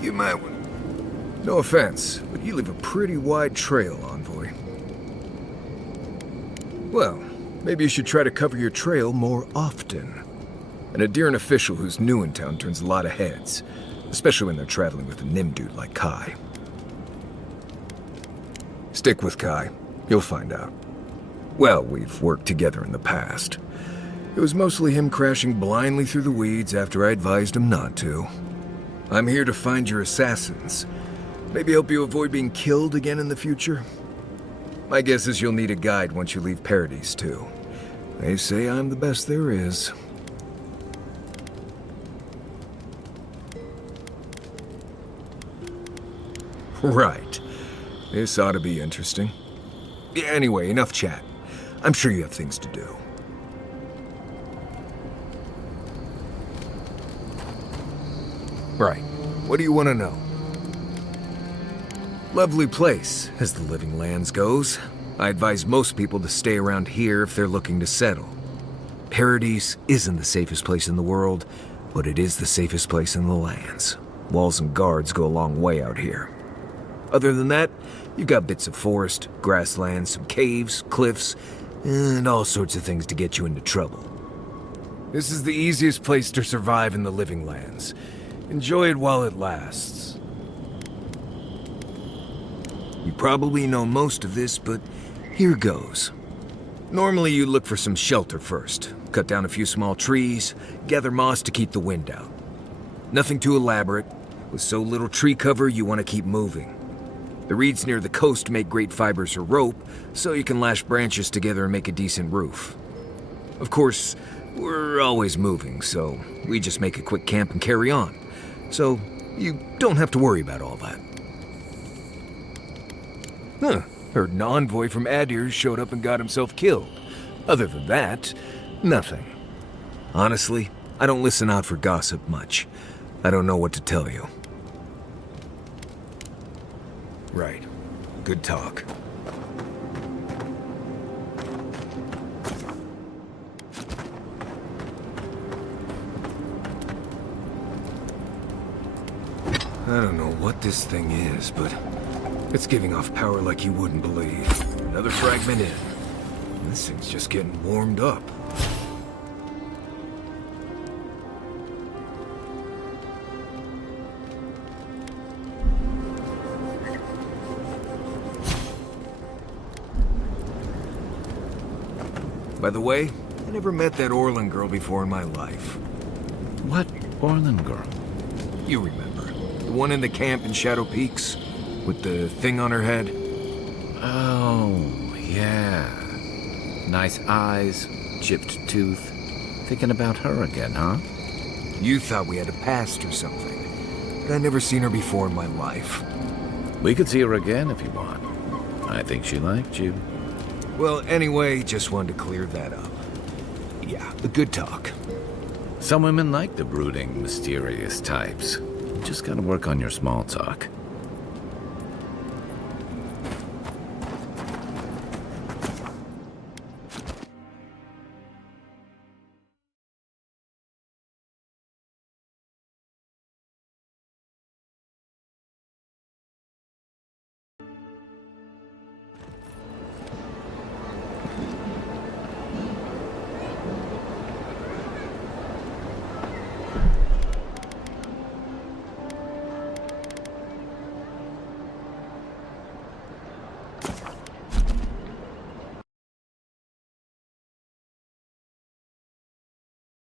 You might... No offense, but you leave a pretty wide trail, Envoy. Well, maybe you should try to cover your trail more often. An Adyrant official who's new in town turns a lot of heads, especially when they're traveling with a Nimdude like Kai. Stick with Kai. You'll find out. Well, we've worked together in the past. It was mostly him crashing blindly through the weeds after I advised him not to. I'm here to find your assassins. Maybe help you avoid being killed again in the future. My guess is you'll need a guide once you leave Paradise, too. They say I'm the best there is. Right. This ought to be interesting. Anyway, enough chat. I'm sure you have things to do. Right. What do you want to know? Lovely place, as the Living Lands goes. I advise most people to stay around here if they're looking to settle. Paradise isn't the safest place in the world, but it is the safest place in the lands. Walls and guards go a long way out here. Other than that, you've got bits of forest, grasslands, some caves, cliffs, and all sorts of things to get you into trouble. This is the easiest place to survive in the Living Lands. Enjoy it while it lasts. You probably know most of this, but here goes. Normally you look for some shelter first. Cut down a few small trees, gather moss to keep the wind out. Nothing too elaborate. With so little tree cover, you want to keep moving. The reeds near the coast make great fibers for rope, so you can lash branches together and make a decent roof. Of course, we're always moving, so we just make a quick camp and carry on. So you don't have to worry about all that. Huh. Heard an envoy from Adir showed up and got himself killed. Other than that, nothing. Honestly, I don't listen out for gossip much. I don't know what to tell you. Right. Good talk. I don't know what this thing is, but it's giving off power like you wouldn't believe. Another fragment in. This thing's just getting warmed up. By the way, I never met that Orlin girl before in my life. What Orlin girl? You remember. The one in the camp in Shadow Peaks? With the thing on her head? Oh, yeah. Nice eyes, chipped tooth. Thinking about her again, huh? You thought we had a past or something. But I never seen her before in my life. We could see her again if you want. I think she liked you. Well, anyway, just wanted to clear that up. Yeah, a good talk. Some women like the brooding, mysterious types. You just gotta work on your small talk.